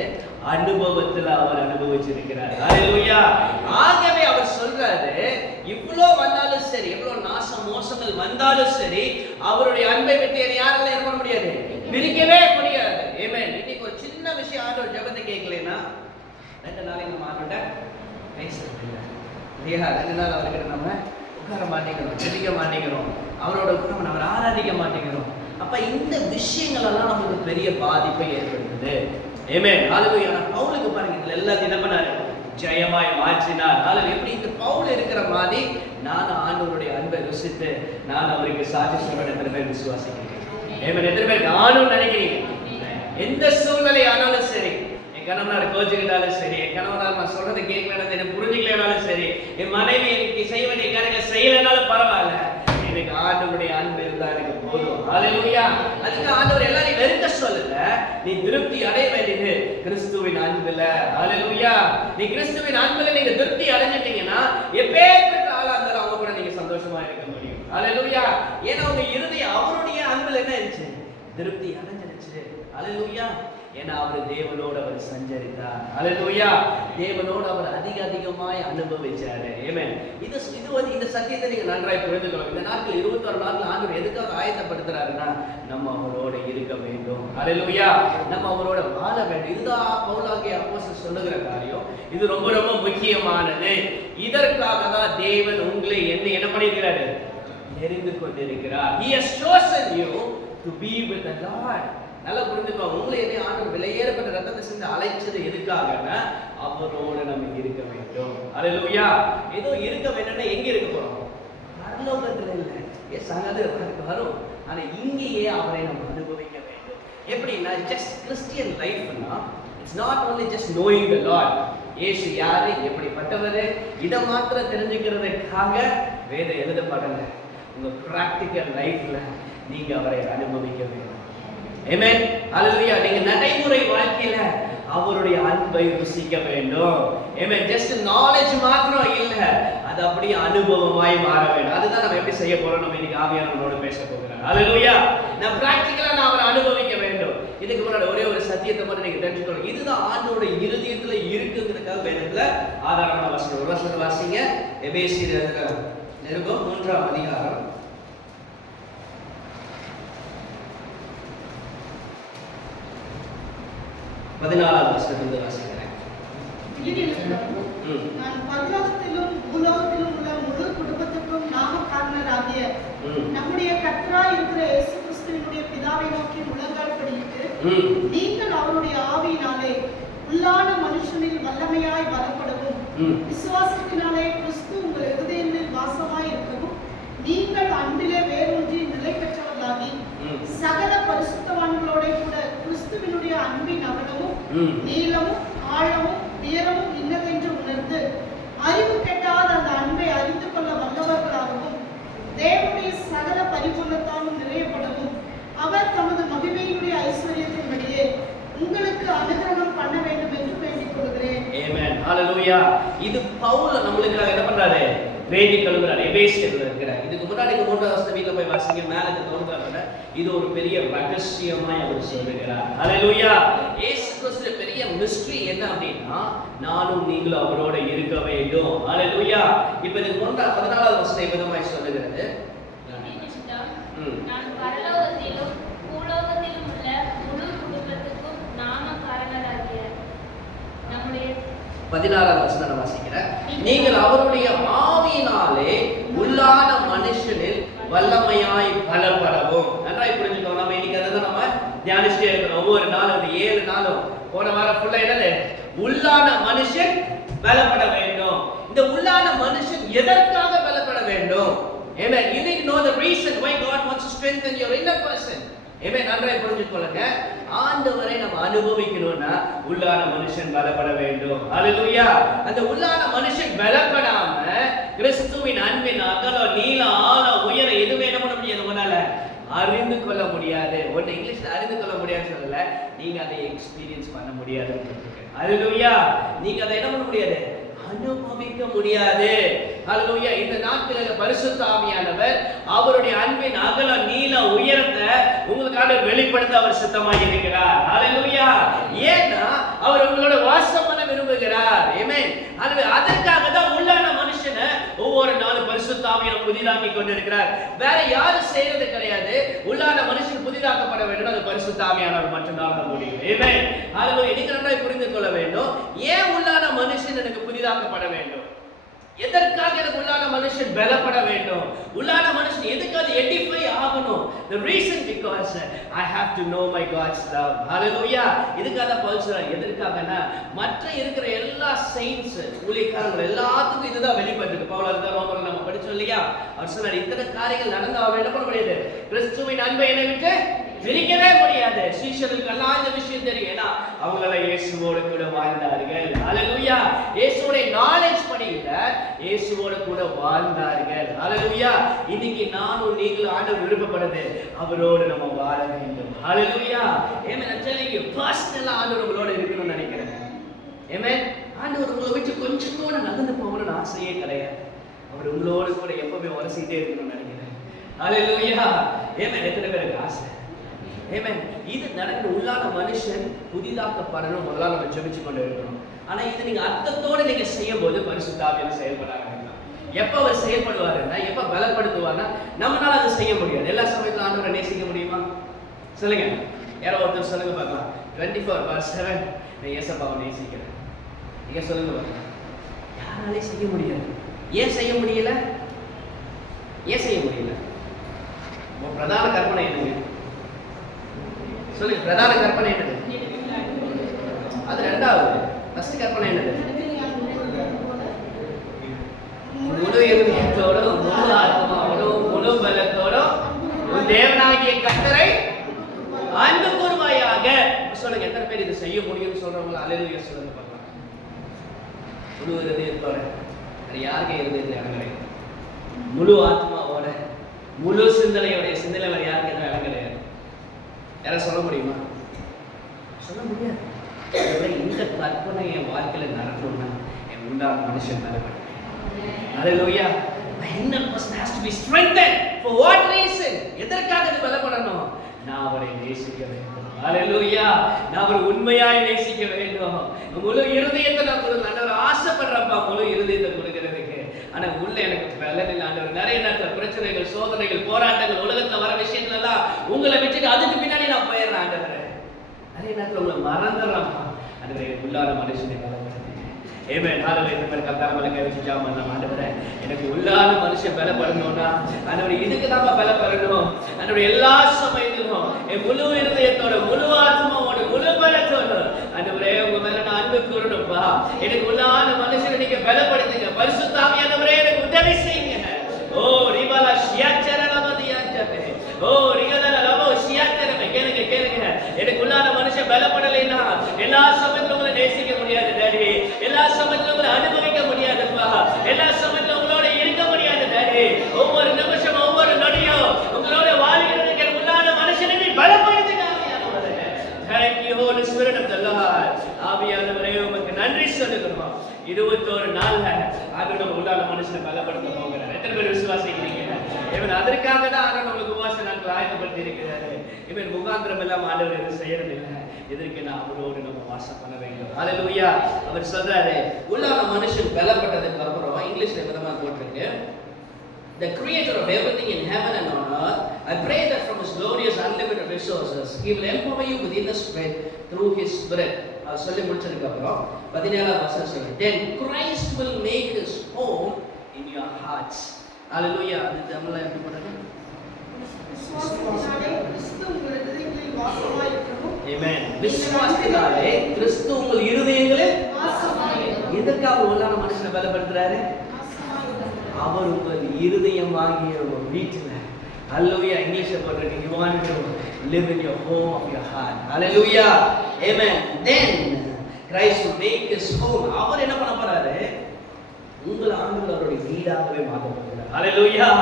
அனுபவத்தில் அவர் அனுபவிச்சிருக்கிறார். அல்லேலூயா. ஆகவே அவர் சொல்றாரு, இவ்வளோ வந்தாலும் சரி, எவ்வளோ நாசம் மோசங்கள் வந்தாலும் சரி, அவருடைய அன்பை விட்டு யாரால என்ன பண்ண முடியாது, பிரிக்கவே முடியாது. ஆமென். இன்னைக்கு ஒரு சின்ன விஷயம் ஆண்டவர் ஜெபத்தை கேட்கலைன்னா 2 நாளைக்கு நம்ம ஆண்டவர்கிட்ட பேசுறது இல்லை இல்லையா. 2 நாள் அவர்கிட்ட நம்ம உட்கார மாட்டேங்கிறோம், ஜெபிக்க மாட்டேங்கிறோம், அவரோட கூட நம்ம ஆராதிக்க மாட்டேங்கிறோம். அப்ப இந்த விஷயங்கள் எல்லாம் நமக்கு பெரிய பாதிப்பை ஏற்படுத்துது. ஆமென். அல்லேலூயா. பவுலுக்கு பாருங்க, இதுல எல்லாத்தையும் என்ன பண்ணாரு, ஜெயமாய் மாற்றினார். அதனால எப்படி இந்த பவுல் இருக்கிற மாதிரி நான் ஆண்டவருடைய அன்பை ருசித்து நான் அவருக்கு சாட்சி சொல்ல எத்தனை பேர் விசுவாசிக்கிறேன்? ஆமென். எத்தனை பேர் நானும் நினைக்கிறீங்க? எந்த சூழ்நிலை ஆனாலும் சரி, என் கணவனார் கோச்சுக்கிட்டாலும் சரி, என் கணவனார் நான் சொல்றதை கேட்கலன்னு எனக்கு புரிஞ்சுக்கலனாலும் சரி, என் மனைவி எனக்கு செய்ய வேண்டிய காரியங்களை செய்யலனாலும் பரவாயில்ல, எனக்கு ஆண்டவருடைய அன்பு இருந்தா எனக்கு போதும். ஹல்லேலூயா. அதுக்கு ஆண்டவர் எல்லாரையும் வெறுக்க சொல்லல, நீ திருப்தி அடைய வேண்டியது கிறிஸ்துவின் அன்புல. ஹல்லேலூயா. நீ கிறிஸ்துவின் அன்புல நீங்க திருப்தி அடைஞ்சிட்டீங்கன்னா எப்பேற்பட்ட ஆளா இருந்தாலும் அவங்க கூட நீங்க சந்தோஷமா இருக்க முடியும். ஹல்லேலூயா. ஏன்னா உங்க இருதயம் அவருடைய அன்புல என்ன இருந்துச்சு? திருப்தி அடைஞ்சிருச்சு. ஹல்லேலூயா. ஏன்னா அவர் தேவனோடு அவர் சஞ்சரித்தார். ஹல்லேலூயா. தேவனோடு அவர் அதிகமாய் அனுபவிச்சாரு. ஆமென். இது இந்த சத்தியத்தை நீங்க நன்றாய் புரிந்து கொள்ளுங்க. இந்த நாட்கள் 21 நாட்கள் ஆண்டவர் எதுக்காக ஆயத்தப்படுத்துறாருன்னா நம்ம அவரோட இருக்க வேண்டும். ஹல்லேலூயா. நம்ம அவரோட வாழ வேண்டும். இதுதான் பவுலாகிய அப்போஸ்தலர் சொல்லுகிற காரியம். இது ரொம்ப ரொம்ப முக்கியமானது. இதற்காக தான் தேவன் உங்களை என்ன பண்ணியிருக்கிறாரு? தெரிந்து கொண்டிருக்கிறார். He has chosen you to be with the Lord. நல்லா புரிஞ்சுக்கோ. உங்களை என்ன ஆண்டவர் விலையேறப்பட்ட ரத்தத்தை சிந்தி அழைச்சது எதுக்காகன்னா அவரோட நம்ம இருக்க வேண்டும். ஹல்லேலூயா. ஏதோ இருக்க வேணும்னா எங்க இருக்க போறோம்? பரலோகத்துல இல்ல. எஸ் அங்க வரும். ஆனா இங்கேயே அவரை நம்ம அனுபவிக்க வேண்டும். எப்படின்னா ஜஸ்ட் கிறிஸ்டியன் லைஃப்னா it's not only just knowing the Lord. இயேசு யாரு, எப்படிப்பட்டவர், இதை மாத்திரம் தெரிஞ்சுக்கிறதுக்காக வேதம் எழுதப்படல. உங்க பிராக்டிக்கல் லைஃப்ல நீங்க அவரை அனுபவிக்க வேண்டும். ஆமென். ஹல்லேலூயா. நீங்க நடைமுறை வாழ்க்கையில அவருடைய அன்பை ருசிக்க வேண்டும். ஆமென். ஜஸ்ட் நாலேஜ் மாத்திரம் இல்ல, அது அப்படியே அனுபவமாய் மாற வேண்டும். அதுதான் நம்ம எப்படி செய்ய போறோம்? நம்ம இன்னைக்கு ஆவியானவரோட பேச போகிறோம். ஹல்லேலூயா. நான் பிராக்டிகலா நான் அவரை அனுபவிக்க வேண்டும். இதுக்கு முன்னாடி ஒரே ஒரு சத்தியத்தை மட்டும் நீங்க தெரிஞ்சுக்கணும். இதுதான் ஆண்டோட இருதயத்துல இருக்குங்கிறதுக்காக வேதத்துல ஆதாரமான வசனம். ஒரு வசனம் வாசிங்க. எபேசியர் நிருபம் 3ஆம் அதிகாரம் 14ஆவது வசனத்திலிருந்து வாசிக்கிறேன். நான் பரலோகத்திலும் பூலோகத்திலும் உள்ள முழு குடும்பத்துக்கும் நாமக்காரராகிய நம்முடைய கர்த்தராய் இருக்கிற இயேசு கிறிஸ்துவினுடைய பிதாவை நோக்கி முழங்கால் படியிட்டு, நீங்கள் அவருடைய ஆவியினாலே உள்ளான மனுஷனில் வல்லமையாய் பலப்படவும், விசுவாசத்தினாலே கிறிஸ்து உங்கள் இருதயங்களில் வாசமாய் இருக்கவும், நீங்கள் அன்பிலே வேரூன்றி நிலை பெற்றவர்களாகி சகல பரிசுத்தவான்களோட கூட கிறிஸ்துவினுடைய அன்பின் அகலமும் நீளமும் ஆழமும் உயரமும் இன்னதென்று உணர்ந்து அறிவு கெட்டாத அந்த அன்பை அறிந்து கொள்ள வல்லவர்களாகவும், தேவனுடைய சகல பரிபூர்ணத்தாலும் நிறையப்படவும், அவர் தமது மகிமையினுடைய ஐஸ்வர்யத்தின்படியே உங்களுக்கு அனுகிரகம் பண்ண வேண்டும் என்று வேண்டிக் கொள்கிறேன். ஆமென். ஹல்லேலூயா. இது பவுல் நம்மளுக்கு என்ன பண்றாரு? வேண்டிக் கொள்கிறார். எபேசியர்ல இருக்கிறார். இதுக்கு முன்னாடி 3ஆவது வசனம் வீட்ல போய் வாசிங்க. மேல தோன்றாங்க. இது ஒரு பெரிய ரகசியமாய் அவர் சொல்லுகிறார். ஹல்லேலூயா. இயேசு கிறிஸ்துவின் பெரிய மிஸ்டரி என்ன அப்படின்னா நானும் நீங்களும் அவரோட இருக்க வேண்டும். ஹல்லேலூயா. இப்போ இதுக்கு 14ஆவது வசனம் விதமாய் சொல்லுகிறது. நான் பரலோகத்திலும் பூலோகத்திலும் உள்ள முழு குடும்பத்துக்கும் நாமக்காரராகிய நம்முடைய 16ஆவது வசனம் வாசிக்கிறேன். நீங்கள் அவருடைய ஆவியினாலே உள்ளான மனுஷனில் வல்லமையாய் பலப்படவும். நன்றாய் புரிஞ்சுக்கணும். நம்ம இன்னைக்கு அதான் நம்ம தியானிச்சுட்டே இருக்கிறோம். ஒவ்வொரு நாளும் 7 நாளும் போன வாரம் ஃபுல்லா என்னது? உள்ளான மனுஷன் பலப்பட வேண்டும். இந்த உள்ளான மனுஷன் எதற்காக பலப்பட வேண்டும்? Amen. You need to know the reason why God wants to strengthen your inner person. Amen. நன்றாய் புரிஞ்சுக்கொள்ளுங்க. ஆண்டவரை நம்ம அனுபவிக்கணும்னா உள்ளான மனுஷன் பலப்பட வேண்டும். ஹல்லேலூயா. அந்த உள்ளான மனுஷன் பலப்படாம கிறிஸ்துவின் அன்பின் அகலம் நீளம் ஆழம் உயரம் எதுவுமே என்ன பண்ண முடியாது? உங்களால அறிந்து கொள்ள முடியாது. ஒன்று இங்கிலீஷ்ல அறிந்து கொள்ள முடியாதுன்னு சொல்லல, நீங்க அதை எக்ஸ்பீரியன்ஸ் பண்ண முடியாது. ஹல்லேலூயா. நீங்க அதை என்ன பண்ண முடியாது? அனுபவிக்க முடியாது. ஹல்லேலூயா. இந்த நாட்களில் பரிசுத்த ஆவியானவர் அவருடைய அன்பின் அகல நீள உயரத்தை உங்களுக்காக வெளிப்படுத்த அவர் சித்தமாக இருக்கிறார். ஹல்லேலூயா. ஏன்னா அவர் உங்களோட வாசம் பண்ண விரும்புகிறார். ஆமென். அதற்காக தான் உள்ளான மனுஷனை ஒவ்வொரு நாளும் பரிசுத்த ஆவியானவர் புதிதாக்கி கொண்டிருக்கிறார். வேற யாரும் செய்யறது கிடையாது. உள்ளான மனுஷன் புதிதாக்கப்பட வேண்டும். அது பரிசுத்த ஆவியானவர் மட்டும்தான் முடியும். ஆமென். ஹல்லேலூயா. நீங்க நன்றாய் புரிந்து கொள்ள வேண்டும். ஏன் உள்ளான மனுஷன் எனக்கு புதிதாக்கப்பட வேண்டும்? எதற்காக எனக்கு உள்ளான மனுஷன் பலப்பட வேண்டும்? உள்ளான மனுஷன் எதுக்காக எடிஃபை ஆகணும்? The reason because I have to know my God's love. Hallelujah. இதுக்காக பவுல் சொல்றார். எதற்காகனா மற்ற இருக்கிற எல்லா saints ஊழியக்காரர்கள் எல்லாத்துக்கும் இதுதான் வெளிப்பட்டிருக்கு. பவுல் அந்த ரோமர்ல நம்ம படிச்சோம் இல்லையா? அவர் சொன்னார் இத்தனை காரியங்கள் நடந்தா அவர் என்ன பண்ண முடியாது? கிறிஸ்துவின் அன்பை என்னை விட்டு பிரிக்கவே முடியாது. சீஷர்களுக்கெல்லாம் இந்த விஷயம் தெரியும். ஏன்னா அவங்கள இயேசுவோட கூட வாழ்ந்தார்கள். ஹalleluya. இயேசுவோட நாலேஜ் படியில இயேசுவோட கூட வாழ்ந்தார்கள். ஹalleluya. இன்னைக்கு நானும் நீங்களும் ஆண்டவர் விருப்பப்படுது அவரோடு நம்ம வாழ வேண்டும். ஹalleluya. ஆமென். நான் சொல்லுங்க பர்சனலா ஆண்டவர் உங்களோட இருக்கணும்னு நினைக்கிறேன். ஆமென். ஆண்டவர் உங்களை விட்டு கொஞ்சம் கூட நகர்ந்து போகணும்னு ஆசையே கிடையாது. அவர் உங்களோடு கூட எப்பவுமே உரசிட்டே இருக்கணும்னு நினைக்கிறேன். ஹalleluya. ஆமென். எத்தனை பேருக்கு ஆசை? ஆமென். இது நடக்கிற உள்ளான மனுஷன் புதிதாக்கப்படணும். முதல்ல நம்ம ஜெபிச்சு கொண்டு இருக்கணும். ஆனா இது நீங்க அர்த்தத்தோட நீங்க செய்யும் போது பரிசுத்த ஆவியானவர் செயல்பட ஆரம்பிக்கலாம். எப்ப அவர் செயல்படுவாருன்னா, எப்ப பலப்படுத்துவார்னா நம்மளால அதை செய்ய முடியாது. எல்லா சமயத்துல ஆண்டவரை நேசிக்க முடியுமா? சொல்லுங்க. யாரோ ஒருத்தர் சொல்லுங்க பார்க்கலாம். 24/7 நான் இயேசுவை நேசிக்கிறேன். நீங்க சொல்லுங்க பார்க்கலாம். யாராலையும் செய்ய முடியாது. ஏன் செய்ய முடியல? ஏன் செய்ய முடியல? பிரதான கற்பனை என்னங்க? சொல்லுங்க. பிரதான கற்பனை என்னது? அது ரெண்டாவது. ஃபர்ஸ்ட் கற்பனை என்னது? முழு இருதயத்தோட, முழு ஆத்மாவோட, முழு பலத்தோட உன் தேவனாகிய கர்த்தரை அன்பு கூர்வாயாக. சொல்லுங்க. எத்தனை பேர் இது செய்ய முடியும்னு சொல்றவங்க அல்லேலூயா சொல்லுங்க பார்க்கலாம். முழு இருதயத்தோட, அது யாருக்கு இருதயத்தில் இடம் கிடையாது. முழு ஆத்மாவோட, முழு சிந்தனையோட, சிந்தனை வேற யாருக்கு எதுவும் இடம் கிடையாது. யாரும் சொல்ல முடியுமா? சொல்ல முடியாது. இந்த கற்பனை என் வாழ்க்கையில நடக்கணும்னா என் உண்டான மனுஷன் பலப்படும். ஹalleluya. My inner person has to be strengthened. For what reason? எதற்காக இது பலப்படணும்? நான் அவரை நேசிக்க வேண்டும். ஹalleluya. நான் அவரை உண்மையாய் நேசிக்க வேண்டும். முழு இருதயத்தை நான் ஆசைப்படுறப்பா, முழு இருதயத்தை கொடுக்கிறதுக்கு. ஆனா உள்ள எனக்கு பலன் இல்லை ஆண்டவர். நிறைய நேரத்தில் பிரச்சனைகள், சோதனைகள், போராட்டங்கள், உலகத்துல வர விஷயத்துல எல்லாம் உங்களை வச்சுட்டு அதுக்கு பின்னாடி நான் போயிடுறேன் ஆண்டவரே. நிறைய நேரத்தில் உங்களை மறந்துடுறேன் ஆண்டவரே. உள்ளான மனுஷனை பலப்படுத்துங்க. ஆமென். ஹalleluya. இந்த மாதிரி கர்த்தரை கை வச்சு ஜெபம் பண்ணலாம். ஆண்டவரே எனக்கு உள்ளான மனுஷன் பலப்படணும்னா ஆண்டவரே இதுக்கு தான் பலப்படணும். ஆண்டவரே எல்லா சமயத்திலும் என் முழு இருதயத்தோட, முழு ஆத்மாவோட, முழு பலத்தோட ஆண்டவரே உங்க மேல நான் அன்பு கூறணும்பா. எனக்கு உள்ளான மனுஷனை நீங்க பலப்படுத்துங்க. பரிசுத்த ஆவியானவரே எனக்கு உதவி செய்யுங்க. ஓ ரிபாலா ஷியாச்சரலமதியாச்சே. ஓ ரிகதல லபோ ஷியாச்சரமே. கேளுங்க கேளுங்க. எனக்கு உள்ளான மனுஷன் பலப்படலைன்னா எல்லா சமயத்திலும் உங்களை நேசிக்க முடியாது டாடி. எல்லா சமயத்திலும் உங்களை அனுபவிக்க முடியாதுப்பா. எல்லா சமயத்திலும் உங்களோட இருக்க முடியாது டாடி. ஒவ்வொரு நிமிஷம், ஒவ்வொரு நொடியும் உங்களோட வாழ்கிறதுக்கு உள்ளான மனுஷனை நீ பலப்படுத்துங்க ஆவியானவரே. Thank you Holy Spirit of the Lord. ஆவியானவரே உமக்கு நன்றி சொல்லுகிறோம். 21 நாள்ல ஆண்டவர் உள்ளான மனுஷனை பலப்படுத்த போகிறார். எத்தனை பேர் விசுவாசிக்கிறீங்க? இவன் அதற்காக தான் ஆண்டவர் உங்களுக்கு உபவாச நாட்கள் ஆயத்தப்படுத்தி இருக்கிறாரு. இவன் முகாந்திரம் எல்லாம் ஆண்டவர் எதுவும் செய்யறதில்லை. இதற்கு நான் அவரோடு நம்ம வாசம் பண்ண வேண்டும். ஹalleluya. அவர் சொல்றாரு உள்ளான மனுஷன் பலப்பட்டதுக்கு அப்புறம் இங்கிலீஷ்ல விதமா போட்டிருக்கு. The creator of everything in heaven and on earth, I pray that from his glorious unlimited resources, he will empower you with inner strength through his spirit. சொல்லி முடிச்சதுக்கு அப்புறம் 17ஆம் வசனம் சொல்லுங்க. Then Christ will make his home in your hearts. Hallelujah. அது தமிழ்ல எப்படி போடுறது? விசுவாசத்தினாலே கிறிஸ்து உங்கள் இருதயங்களில் வாசமாயிருக்கணும். Amen. விசுவாசத்தினாலே கிறிஸ்து உங்கள் இருதயங்களில் வாசமாயிருக்கணும். எதற்காக உள்ளான மனுஷனை பலப்படுத்துறாரு? அவர் உங்கள் இருதயமாகிய உங்கள் வீட்டில். Hallelujah. இங்கிலீஷ்ல போட்டிருக்கு. You want to live in your home of your heart. Hallelujah. Amen. Then Christ will make his home. அவர் என்ன பண்ண போறாரு? உங்கள் ஆண்டவர் அவருடைய வீடாகவே மாற்ற போகிறார். Hallelujah.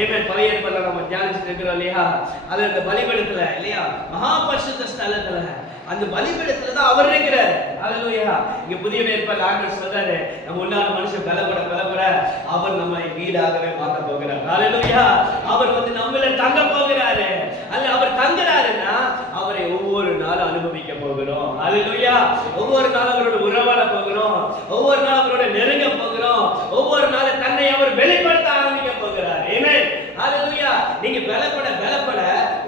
Amen. பழைய ஏற்பாடுல நம்ம தியானிச்சிட்டு இருக்கிறோம் இல்லையா? அது அந்த பலிபீடத்துல இல்லையா? மகா பரிசுத்த ஸ்தலத்துல அந்த பலிபீடத்துல தான் அவர் இருக்கிறார். ஹalleluya. இங்க புதிய ஏற்பாடுல ஆண்டவர் சொல்றாரு நம்ம உள்ளான மனுஷன் பலப்பட அவர் நம்மை வீடாகவே மாற்ற போகிறார். ஹalleluya. அவர் வந்து நம்மள தங்க போகிறாரு. அல்ல அவர் தங்குறாருன்னா அவரை ஒவ்வொரு நாளும் அனுபவிக்க போகிறோம். ஹalleluya. ஒவ்வொரு நாளும் அவரோட உறவாட போகிறோம். ஒவ்வொரு நாளும் அவரோட நெருங்க போகிறோம். ஒவ்வொரு நாளும் தன்னை அவர் வெளிப்படுத்த ஆரம்பிக்க போகிறார். ஆமென். ஹalleluya. நீங்க பலப்பட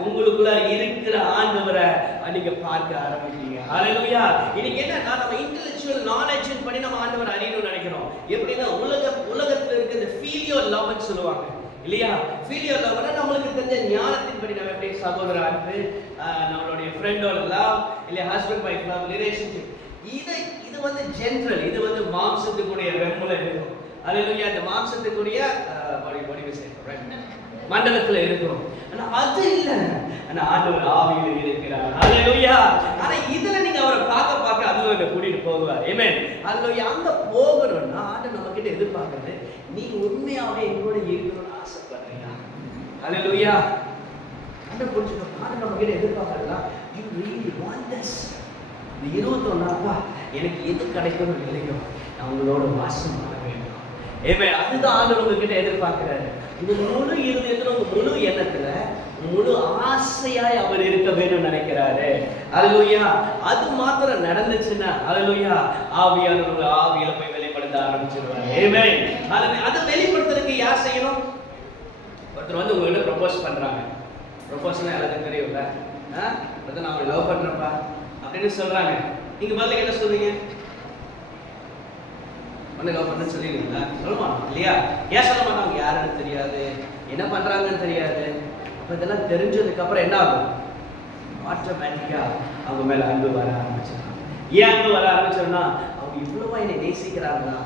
உங்களுக்குள்ள இருக்கிற ஆண்டவரை நீங்க பார்க்க ஆரம்பிப்பீங்க. ஹalleluya. இன்னைக்கு என்னன்னா நம்ம இன்டெலெக்சுவல் நாலேஜ் படி நம்ம ஆண்டவரை அறியணும்னு நினைக்கிறோம். எப்படின்னா உலகத்துல இருக்க இந்த ஃபீலியோ லவ்னு சொல்லுவாங்க இல்லையா? ஃபீலியோ லவ்னா நம்மளுக்கு தெரிஞ்ச ஞானத்தின்படி நம்ம எப்படி சகோதர அன்பு, நம்மளுடைய ஃப்ரெண்டோட லவ் இல்ல ஹஸ்பண்ட் வைஃப் லவ், ரிலேஷன்ஷிப். இது வந்து ஜெனரல். இது வந்து மாம்சத்துக்குரிய ரெம்ல இருக்கும். ஹalleluya. இந்த மாம்சத்துக்குரிய பாடி விஷயம் மண்டலத்துல இருக்கும். ஆனா அது இல்ல. ஆனா ஆண்டவர் ஆவியில் இருக்கிறார். ஹalleluya. ஆனா இதுல நீங்க அவரை பார்க்க அதுல கூட்டிட்டு போவார். ஆமென். ஹalleluya. அங்க போகணும்னா ஆண்டவர் நம்ம கிட்ட எதிர்பார்க்கிறது, நீங்க உண்மையாவே எங்களோட இருக்கணும்னு ஆசைப்படுறீங்க. ஹalleluya. ஆண்டவர் புரிஞ்சுக்கணும். ஆண்டவர் நம்ம கிட்ட எதிர்பார்க்கறதா, you really want this. இந்த 21 அப்பா எனக்கு எது கிடைக்கணும் இல்லையோ நான் உங்களோட வாசம் பண்ண வேண்டும். ஆமென். அதுதான் ஆண்டவர் உங்ககிட்ட எதிர்பார்க்கிறாரு. உங்க முழு இருதயத்துல, உங்க முழு எண்ணத்துல, முழு ஆசையாய் அவர் இருக்க வேண்டும் நினைக்கிறாரு. ஹalleluya. அது மாத்திரம் நடந்துச்சுன்னா ஹalleluya ஆவியானவர் ஆவியில போய் வெளிப்படுத்த ஆரம்பிச்சிருவாரு. ஆமென். அது வெளிப்படுத்துறதுக்கு யார் செய்யணும்? ஒருத்தர் வந்து உங்ககிட்ட ப்ரொபோஸ் பண்றாங்க. ப்ரொபோஸ்னா எல்லாத்துக்கும் தெரியும்ல. அதான் நான் அவரை லவ் பண்றேன்ப்பா அப்படின்னு சொல்றாங்க. நீங்க பதிலுக்கு என்ன சொல்றீங்க? ஒன்னு லவ் பண்ண சொல்லிடுவீங்களா? சொல்ல மாட்டோம் இல்லையா? ஏன் சொல்ல மாட்டாங்க? யாருன்னு தெரியாது, என்ன பண்றாங்கன்னு தெரியாது. அப்ப இதெல்லாம் தெரிஞ்சதுக்கு அப்புறம் என்ன ஆகும்? ஆட்டோமேட்டிக்கா அவங்க மேல அன்பு வர ஆரம்பிச்சிடும். ஏன் அன்பு வர ஆரம்பிச்சோம்னா அவங்க இவ்வளவா என்னை நேசிக்கிறாங்களா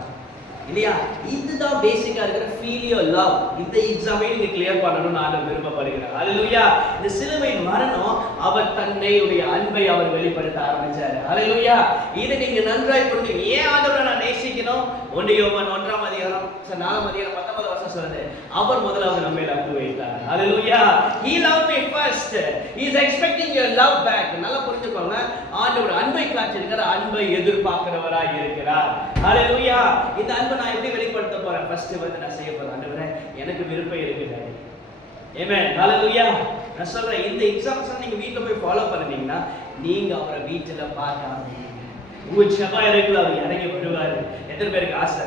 இல்லையா? இதுதான் பேசிக்கா இருக்கிற ஃபீல் யுவர் லவ். இந்த எக்ஸாமை நீங்க கிளியர் பண்ணணும்னு நான் விருப்பப்படுகிறேன். ஹalleluya. இந்த சிலுவையின் மரணம் அவர் தன்னுடைய அன்பை அவர் வெளிப்படுத்த ஆரம்பிச்சாரு. ஹalleluya. இதை நீங்க நன்றாய் புரிஞ்சுங்க. ஏன் ஆண்டவரை நான் நேசிக்கணும்? 1 யோவான் 1ஆம் அதிகாரம் 4ஆம் அதிகாரம் 19 வசனம் சொல்லுது, அவர் முதலாவது நம்ம மேல அன்பு வைத்தார். ஹalleluya. He loved me first. He is expecting your love back. நல்லா புரிஞ்சுக்கோங்க. ஆண்டவர் அன்பை காட்டியிருக்கிற, அன்பை எதிர்பார்க்கிறவராய் இருக்கிறார். ஹalleluya. இந்த அன்பை நான் எப்படி வெளிப்படுத்த போறேன்? ஃபர்ஸ்ட் வந்து நான் செய்ய போறேன், ஆண்டவரே எனக்கு விருப்பம் இருக்குது. ஆமென். ஹalleluya. நான் சொல்றேன், இந்த எக்ஸாம்பிள்ஸ் நீங்க வீட்ல போய் ஃபாலோ பண்ணீங்கன்னா நீங்க அவரை வீட்டுல பார்க்காதீங்க. உங்க ஜெபாரில அவர் இறங்கி வருவாரு. எத்தனை பேருக்கு ஆசை?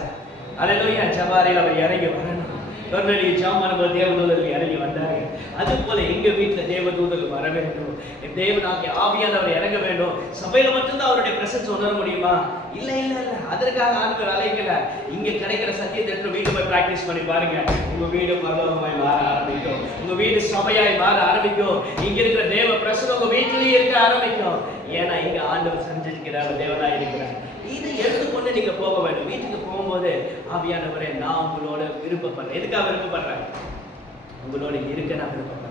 ஹalleluya. ஜெபாரில அவர் இறங்கி வரணும். கர்னலி ஜாமானவ தேவதூதர்கள் இறங்கி வந்தாங்க. அது போல எங்க வீட்டுல தேவதூதர்கள் வர வேண்டும். தேவனாகிய ஆவியானவர் இறங்க வேண்டும். சபையில மட்டும்தான் அவருடைய பிரசன்ஸ் உணர முடியுமா? இல்ல இல்ல இல்ல. அதற்காக ஆண்டவர் அழைக்கல. இங்க கிடைக்கிற சத்தியத்தை எடுத்து வீட்டு போய் பிராக்டிஸ் பண்ணி பாருங்க. உங்க வீடு பரலோகமாய் மாற ஆரம்பிக்கும். உங்க வீடு சபையாய் மாற ஆரம்பிக்கும். இங்க இருக்கிற தேவ பிரசன்னம் உங்க வீட்டிலேயே இருக்க ஆரம்பிக்கும். ஏன்னா இங்க ஆண்டவர் சஞ்சரிக்கிறார், தேவனாய் இருக்கிறார். இதை எடுத்துக்கொண்டு நீங்க போக வேண்டும். வீட்டுக்கு போகும்போது ஆவியானவரே நான் உங்களோட விருப்பப்படுறேன். எதுக்காக விருப்பப்படுறேன்? உங்களோட இருக்க நான் விருப்பப்படுறேன்.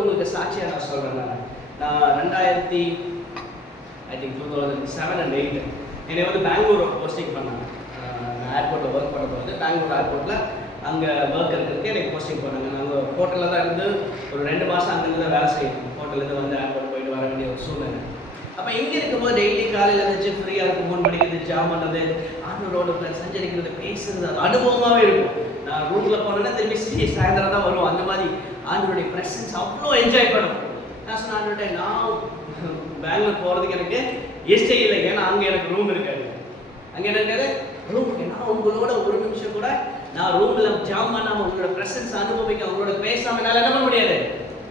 உங்களுக்கு சாட்சியா நான் சொல்றேன். நான் 2007 and 8 என்னை வந்து பெங்களூர் போஸ்டிங் பண்ணாங்க. ஏர்போர்ட்ல ஒர்க் பண்ணும்போது பெங்களூர் ஏர்போர்ட்ல அங்கே ஒர்க் இருக்கிறதுக்கு எனக்கு போஸ்டிங் பண்ணாங்க. நாங்கள் ஹோட்டலில் தான் இருந்து ஒரு 2 மாதம் அங்கேருந்து தான் வேலை செய்யணும். ஹோட்டலேருந்து வந்து ஏர்போர்ட் போயிட்டு வர வேண்டிய ஒரு சூழ்நிலை. அப்போ இங்கே இருக்கும்போது டெய்லி காலையில் இருந்துச்சு ஃப்ரீயாக இருக்கும், 3 மணிக்கு ஜாம் பண்ணது, ஆண்டவரோட சஞ்சரிக்கிறது, பேசுறது, அது அனுபவமாகவே இருக்கும். நான் ரூமில் போனேன்னா திரும்பி சாயந்தரம் தான் வருவோம். அந்த மாதிரி ஆண்டவருடைய ப்ரெசன்ஸ் அவ்வளோ என்ஜாய் பண்ணும். நான் சொன்னேன், ஆண்டவர்கிட்ட நான் பெங்களூர் போகிறதுக்கு எனக்கு இஷ்டம் இல்லை. ஏன்னா அங்கே எனக்கு ரூம் இருக்காது. அங்கே என்ன இருக்காது? ரூம். நான் உங்களோட ஒரு நிமிஷம் கூட நான் ரூமில் ஜாம் பண்ணாமல் உங்களோட ப்ரெசன்ஸ் அனுபவிக்க, உங்களோட பேசாமல் என்னால் என்ன பண்ண முடியாது,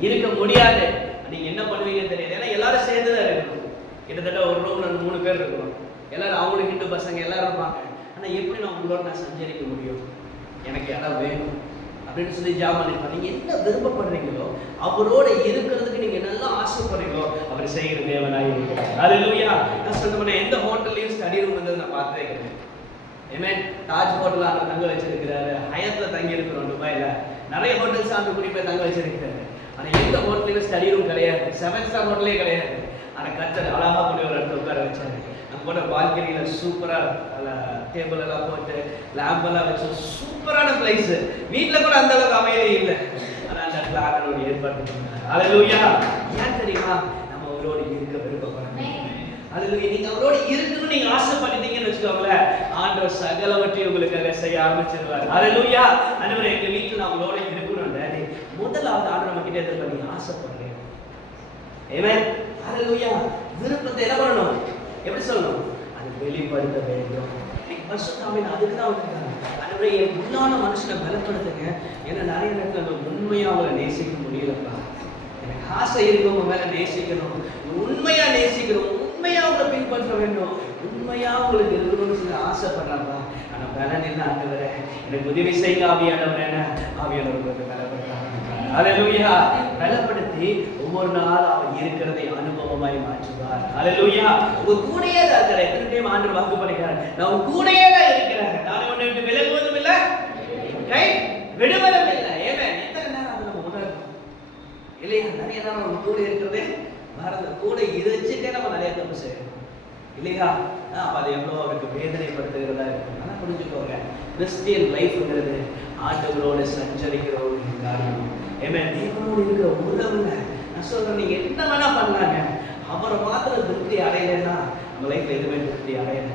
இருக்க முடியாது. நீங்கள் என்ன பண்ணுவீங்கன்னு தெரியாது. ஏன்னா எல்லாரும் சேர்ந்து தான் இருக்கணும். கிட்டத்தட்ட ஒரு ரூமில் 3 பேர் இருக்கணும். எல்லாரும் அவங்களுக்கு ஹிந்து பசங்க எல்லாரும் இருப்பாங்க. ஆனால் எப்படி நான் உங்களோட நான் சஞ்சரிக்க முடியும்? எனக்கு இடம் வேணும் அப்படின்னு சொல்லி ஜாம் பண்ணிருப்பாங்க. நீங்கள் என்ன விருப்பப்படுறீங்களோ அவரோட இருக்கிறதுக்கு நீங்கள் நல்லா ஆசைப்படுறீங்களோ அவர் செய்கிற தேவனாய் இருக்கிறார். ஹல்லேலூயா. நான் சொல்ல எந்த ஹோட்டல்லையும் ஸ்டடி ரூம் வந்து நான் பார்த்ததே கிடையாது. ஏமேன். தாஜ் ஹோட்டலில் அங்கே தங்க வச்சிருக்கிறாரு, ஹயத்தில் தங்கி இருக்கிறோம் துபாயில். நிறைய ஹோட்டல்ஸ் அந்த குடி போய் தங்க வச்சிருக்கிறாரு. ஆனால் எந்த ஹோட்டலையும் ஸ்டடி ரூம் கிடையாது, 7 ஸ்டார் ஹோட்டலே கிடையாது. ஆனால் கத்தர் அழகாக போய் ஒரு இடத்துல உட்கார வச்சாரு. நம்ம போட்ட பால்கனியில் சூப்பராக டேபிள் எல்லாம் போட்டு லேம்ப் எல்லாம் வச்சு சூப்பரான பிளேஸ். வீட்டில் கூட அந்த அளவுக்கு அமையவே இல்லை. ஆனால் அந்த இடத்துல ஆண்டவரோட ஏற்பாடு பண்ணார். ஹல்லேலூயா. ஏன் தெரியுமா? நம்ம அவரோட இருக்க விருப்பப்படுறோம். ஹல்லேலூயா. நீங்க அவரோட இருக்கணும்னு நீங்க ஆசைப்பட்டீங்கன்னு வச்சுக்கோங்களேன், ஆண்டவர் சகலவற்றையும் உங்களுக்காக செய்ய ஆரம்பிச்சிருவார். ஹல்லேலூயா. ஆண்டவர் எங்க வீட்டில் நான் அவரோட இருக்கணும் டாடி. முதலாவது ஆண்டவர் நம்ம கிட்ட எதிர்பார்க்க நீங்க ஆசைப்படுறேன். ஆமென். ஹல்லேலூயா. விருப்பத்தை என்ன பண்ணணும்? எப்படி சொல்லணும்? அது வெளிப்படுத்த வேண்டும். பரிசுத்தாவின் அதுக்கு தான் வந்திருக்காங்க. ஆண்டவரே என் உள்ளான மனுஷனை பலப்படுத்துங்க. ஏன்னா நிறைய நேரத்தில் உண்மையா அவங்களை நேசிக்க முடியலப்பா. எனக்கு ஆசை இருக்கு உங்க மேல நேசிக்கணும், உண்மையா நேசிக்கணும், உண்மையா அவங்களை பின்பற்ற வேண்டும், உண்மையா உங்களுக்கு இருக்கணும்னு சொல்லி ஆசைப்படுறாப்பா. ஆனா பலன் என்ன? ஆண்டவரே எனக்கு உதவி செய்ய ஆவியானவர் என்ன ஆவியானவர்களுக்கு பலப்படுத்தாங்க. ஹல்லேலூயா. பலப்படுத்தி ஒவ்வொரு நாள் அவர் இருக்கிறதை அனுபவமாய் மாற்றுவார். ஹல்லேலூயா. உங்க கூடயே தான் இருக்கிறேன். எத்தனை டைம் ஆண்டவர் வாக்கு பண்ணிக்கிறார், நான் உங்க கூடயே தான் இருக்கிறேன், நான் உன்னை விட்டு விலகுவதும் இல்லை, கை விடுவதும் இல்லை. ஏமே எத்தனை நேரம் அதை நம்ம உணரணும். இல்லையா? நிறைய தான் நம்ம கூட இருக்கிறதே மறந்து கூட வச்சுட்டே நம்ம நிறைய தப்பு செய்யணும் இல்லையா? அப்போ அது எவ்வளோ அவருக்கு வேதனைப்படுத்துகிறதா இருக்கும். ஆனால் புரிஞ்சுக்கோங்க, கிறிஸ்டியன் லைஃப்ங்கிறது ஆண்டவரோடு சஞ்சரிக்கிற ஒரு காரியம். தேவனோடு இருக்கிற உறவுல நான் சொல்றேன், நீங்க என்ன வேணா பண்ணாங்க, அவரை மாத்திரம் திருப்தி அடையலைன்னா நம்ம லைஃப்ல எதுவுமே திருப்தி அடையலை.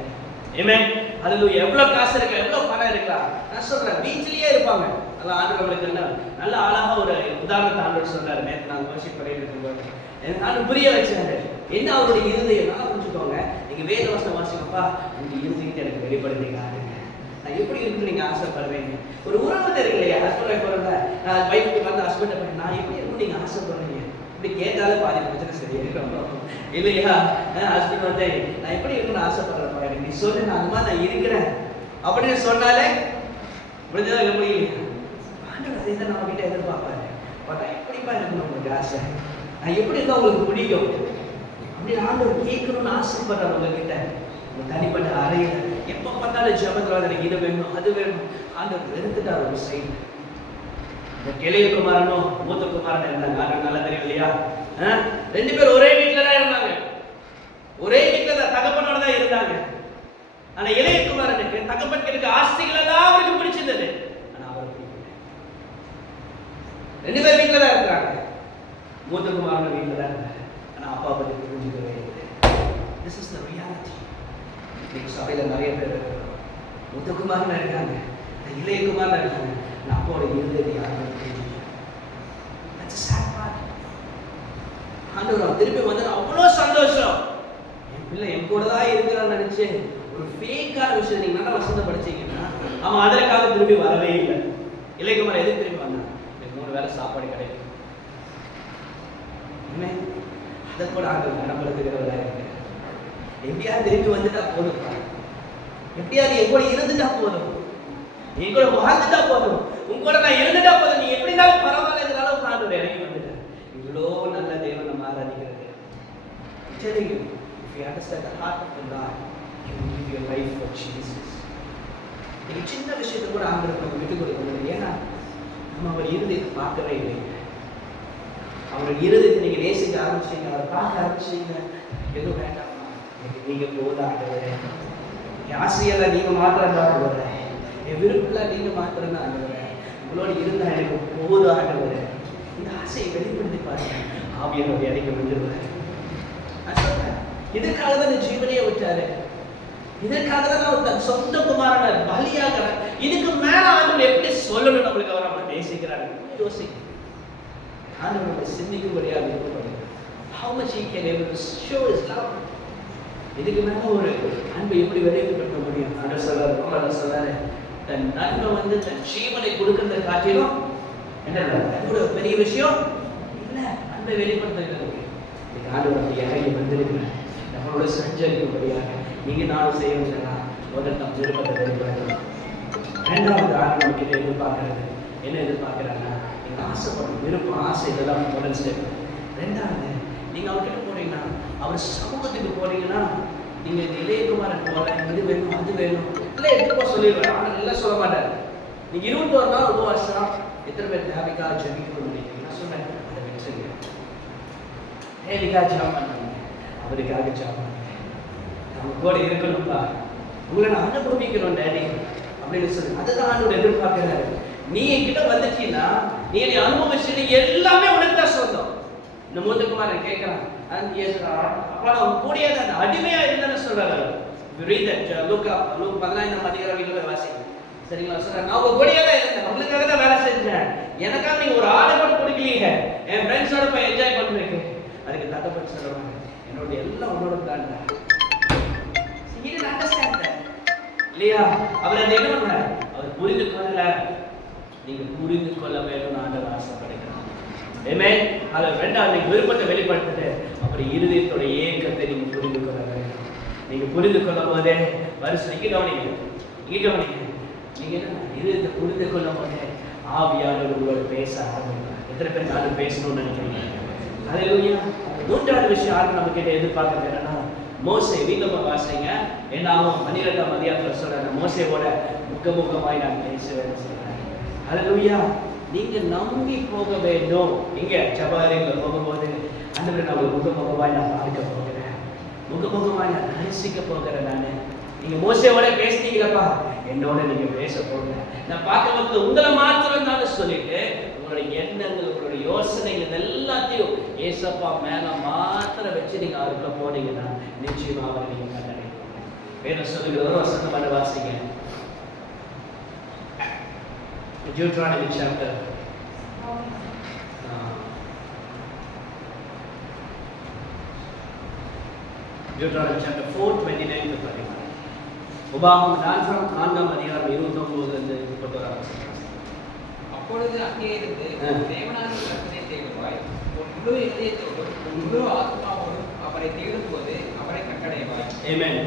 அதுல எவ்வளவு காசு இருக்கலாம், எவ்வளவு பணம் இருக்கலாம். நான் சொல்றேன், பீச்சிலேயே இருப்பாங்க. அதான் ஆண்டவர்களுக்கு என்ன நல்ல அழகா ஒரு உதாரணத்தை ஆண்டவர் சொல்றாரு. நேற்று நாங்கள் வர்ஷிப் பண்ணிட்டு இருக்கும்போது நான் புரிய வச்சாரு என்ன அவருடைய இருதயம். நல்லா புரிஞ்சுக்கோங்க, நீங்க வேத வசனம் வாசிக்கப்பா உங்க இருதயத்தை எனக்கு வெளிப்படுத்திங்க. நான் எப்படி இருக்குன்னு நீங்க ஆசைப்படுறீங்க. ஒரு உறவு தெரியும் இல்லையா? ஹஸ்பண்ட் போறல நான் வைஃப்க்கு வந்து ஹஸ்பண்ட் நான் எப்படி இருக்கும் நீங்க ஆசைப்படுறீங்க. இப்படி கேட்டாலே பாதி பிரச்சனை சரியாயிருக்கும் இல்லையா? ஹஸ்பண்ட் வந்து நான் எப்படி இருக்குன்னு ஆசைப்படுறேன், எனக்கு நீ சொல்லு, நான் அந்த மாதிரி நான் இருக்கிறேன் அப்படின்னு சொன்னாலே முடிஞ்சதா எப்படி இல்லையா? ஆண்டவர் அதே தான் நம்ம கிட்ட எதிர்பார்ப்பாரு. பட் எப்படிப்பா இருக்கணும் உங்களுக்கு ஆசை, நான் எப்படி இருந்தால் உங்களுக்கு பிடிக்கும் அப்படின்னு ஆண்டவர் கேட்கணும்னு ஆசைப்படுறாரு உங்ககிட்ட. தனிப்பட்ட அறையில் எப்போ பார்த்தாலும் ஜெபத்தில் எனக்கு இது வேணும் அது வேணும். ஆண்டவர் வெறுத்துட்டார் ஒரு சைடு. இந்த இளைய குமாரனும் மூத்த குமாரன் இருந்தாங்க. ஆண்டவர் நல்லா தெரியும் இல்லையா? 2 பேரும் ஒரே வீட்டில் தான் இருந்தாங்க, ஒரே வீட்டில் தான் தகப்பனோட தான் இருந்தாங்க. ஆனா இளைய குமாரனுக்கு தகப்பனுக்கு இருக்க ஆஸ்திகள் எல்லாம் அவருக்கு பிடிச்சிருந்தது, ஆனா அவருக்கு பிடிக்கல. 2 பேர் வீட்டில் தான் இருக்கிறாங்க. மூத்த குமாரன் வீட்டில் தான் இருந்தாங்க, ஆனா அப்பா பற்றி புரிஞ்சுக்கவே இல்லை. This is the reality. இன்னைக்கு சபையில் நிறைய பேர் இருக்கிறோம். மூத்த குமாரன் இருக்காங்க, இளைய குமாரன் இருக்காங்க, நான் அப்பாவோட இருந்தது யாருமே புரிஞ்சுக்கல. ஆண்டவர் திருப்பி வந்து அவ்வளோ சந்தோஷம், என் பிள்ளை என் கூட தான் இருக்கிறான்னு நினைச்சு ஒரு ஃபேக்கான விஷயம் நீங்க நல்லா வசந்த படிச்சீங்கன்னா அவன் அதற்காக திரும்பி வரவே இல்லை. இளையகுமார் எதுக்கு திரும்பி வந்தான்? 3 வேளை சாப்பாடு கிடைக்கும். அதை கூட ஆண்டவர் நடப்படுத்துகிறவரா இருக்கு. எப்படியாவது திரும்பி வந்துட்டா போதும், எப்படியாவது என் கூட இருந்துட்டா போதும், என் கூட வாழ்ந்துட்டா போதும், உன் கூட நான் இருந்துட்டா போதும், நீ எப்படி இருந்தாலும் பரவாயில்லைங்கிற அளவுக்கு ஆண்டவர் இறங்கி வந்துட்டார். இவ்வளோ நல்ல தேவன் நம்ம ஆராதிக்கிறது. Telling you, if you understand the heart of the Lord, you will give your life for Jesus. இந்த சின்ன விஷயத்தை கூட ஆண்டவருக்கு நம்ம விட்டு கொடுக்க முடியும். ஏன்னா நம்ம அவர் இருதயத்தை பார்க்கவே இல்லை. அவர் இருதயத்தை நீங்க நேசிக்க ஆரம்பிச்சீங்க, அவரை பார்க்க ஆரம்பிச்சீங்க, எதுவும் வேண்டாமா, எனக்கு நீங்க போதாண்டவரே, என் ஆசையெல்லாம் நீங்க மாத்திரம் தான் ஆண்டவரே, என் விருப்பெல்லாம் நீங்க மாத்திரம் தான் ஆண்டவரே, உங்களோட இருந்தா எனக்கு போதாண்டவரே. இந்த ஆசையை வெளிப்படுத்தி பாருங்க, ஆவியானவர் இறங்கி வந்துடுவார். நான் சொல்றேன், இதுக்காக தான் இந்த ஜீவனையே விட்டாரு, இதற்காக தான் அவர் தன் சொந்த குமாரனை பலியாகிறார். இதுக்கு மேல ஆண்டவர் எப்படி சொல்லணும் நம்மளுக்கு, அவர் நம்மளை நேசிக்கிறார். யோசிக்க ஆண்டவர் சிந்திக்கும்படியாக விருப்பப்படுகிறார். How much he can able to show his love. இதுக்கு மேல ஒரு அன்பை எப்படி வெளிப்படுத்த முடியும்? ஆண்டவர் சொல்றாரு, ஆண்டவர் சொல்றாரு, தன் நன்மை வந்து தன் ஜீவனை கொடுக்கறதை காட்டிலும் என்ன ஒரு பெரிய விஷயம் இல்ல, அன்பை வெளிப்படுத்துகிறது. இதுக்கு ஆண்டவர் அப்படி இறங்கி வந்திருக்கிறார். நம்மளோட சஞ்சரிக்கும்படியாக நீங்க நானும் செய்யணும் சொன்னா முதல் நம் விருப்பத்தை வெளிப்படுத்தணும். 2வது ஆண்டவர் கிட்ட எதிர்பார்க்கறது என்ன எதிர்பார்க்கிறாங்கன்னா, நீங்க ஆசைப்படும் விருப்பம் ஆசை இதெல்லாம் முதல் ஸ்டெப். 2வது நீங்க அவர்கிட்ட போறீங்கன்னா, அவர் சமூகத்துக்கு போறீங்கன்னா, நீங்க இந்த இளையகுமாரன் போல இது வேணும் அது வேணும் இல்லை எப்போ சொல்லிடுவார். ஆனால் எல்லாம் சொல்ல மாட்டார். நீங்க 21 நாள் உபவாசம் எத்தனை பேர் தேவைக்காக ஜெபிக்க முடியும்? நான் சொன்னேன், அதை வச்சுங்க. தேவைக்காக ஜெபம் பண்ணுங்க, அவருக்காக ஜெபம் பண்ணுங்க. நம்ம கூட இருக்கணும்ப்பா, உங்களை நான் அனுபவிக்கணும் டேடி அப்படின்னு சொல்லி அதுதான் ஆண்டவர் எதிர்பார்க்கிறாரு. நீ என்கிட்ட வந்துட்டீங்கன்னா, நீ என்னை அனுபவிச்சுட்டு எல்லாமே உனக்கு தான் சொந்தம். இந்த மூத்தகுமாரன் கேட்கிறான், அப்பா நான் கூடிய அடிமையா இருந்தேன்னு சொல்றாரு. லூக்கா 15ஆம் அதிகாரம் வீட்டுல வாசி சரிங்களா? சொல்றேன், நான் உங்க கூடிய தான் இருந்தேன், உங்களுக்காக தான் வேலை செஞ்சேன், எனக்காக நீங்க ஒரு ஆடை கூட கொடுக்கலீங்க, என் ஃப்ரெண்ட்ஸோட போய் என்ஜாய் பண்ணிருக்கு. அதுக்கு தகப்பன் சொல்லுவாங்க, என்னோட எல்லாம் உன்னோட தான் இல்லையா? அவர் அதை என்ன பண்ண, அவர் புரிந்து கொள்ளல. நீங்க புரிந்து கொள்ள வேண்டும் ஆண்டவர் ஆசைப்படுகிறார். ஆமென். அது 2வது விருப்பத்தை வெளிப்படுத்திட்டு அப்புறம் இருதயத்தோட ஏக்கத்தை நீங்க புரிந்து கொள்ள வேண்டும். நீங்க புரிந்து கொள்ளும் போதே வருஷம் இங்க கவனிங்க, நீங்க என்ன இருதயத்தை புரிந்து கொள்ளும் போதே ஆவியானவர் உங்களோட பேச ஆரம்பிக்கிறார். எத்தனை பேர் நானும் பேசணும்னு நினைக்கிறீங்க? ஹல்லேலூயா. 3வது விஷயம் ஆண்டு நம்ம கிட்ட எதிர்பார்க்கறது என்னன்னா, மோசே வீட்டில் வாசிங்க. ஏன்னாவும் 12ஆம் அதிகாரத்தில் சொல்றாங்க, மோசேவோட முகமுகமாய் நான் பேசுவேன்னு சொல்றேன். ஹல்லேலூயா. நீங்க நம்பி போக வேண்டும். இங்க ஜபாரியில் போகும்போது ஆண்டவரே நான் ஒரு முகமுகமாய் நான் பார்க்க போகிறேன், முகமுகமாய் நான் தரிசிக்க போகிறேன். நீங்க மோசேயோட பேசுனீங்களப்பா, என்னோட நீங்க பேச போங்க. நான் பார்க்க வந்து உங்களை மாத்திரம் தான் சொல்லிட்டு உங்களுடைய எண்ணங்கள், உங்களுடைய யோசனைகள் எல்லாத்தையும் ஏசப்பா மேல மாத்திரம் வச்சு நீங்க அவருக்குள்ள போனீங்கன்னா நிச்சயமா அவரை நீங்க கண்டறிவீங்க. வேற சொல்லுகிற ஒரு வசனம் பண்ண வாசிங்க. Deuteronomy chapter Deuteronomy chapter 4:29 to 31. உபாகமம் 4ஆம் அதிகாரம் 29 31. அப்பொழுது அங்கே இருந்து தேவனாகிய கர்த்தரை தேடுவாய், உன் முழு இதயத்தோடும் உன் முழு ஆத்மாவோடும் அவரை தேடும்போது அவரை கண்டடைவாய். ஆமென்.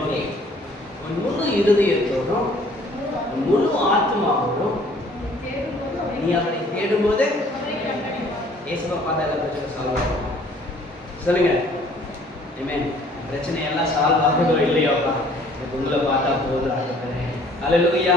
உன் முழு இதயத்தோடும் உன் முழு ஆத்மாவோடும் நீ அவரை தேடும்போது இயேசுவை பார்த்தா எல்லா பிரச்சனை சால்வ் ஆகும். சொல்லுங்க. ஆமென். பிரச்சனை எல்லாம் சால்வ் ஆகுதோ இல்லையோப்பா, உங்களை பார்த்தா போதும். அல்லேலூயா.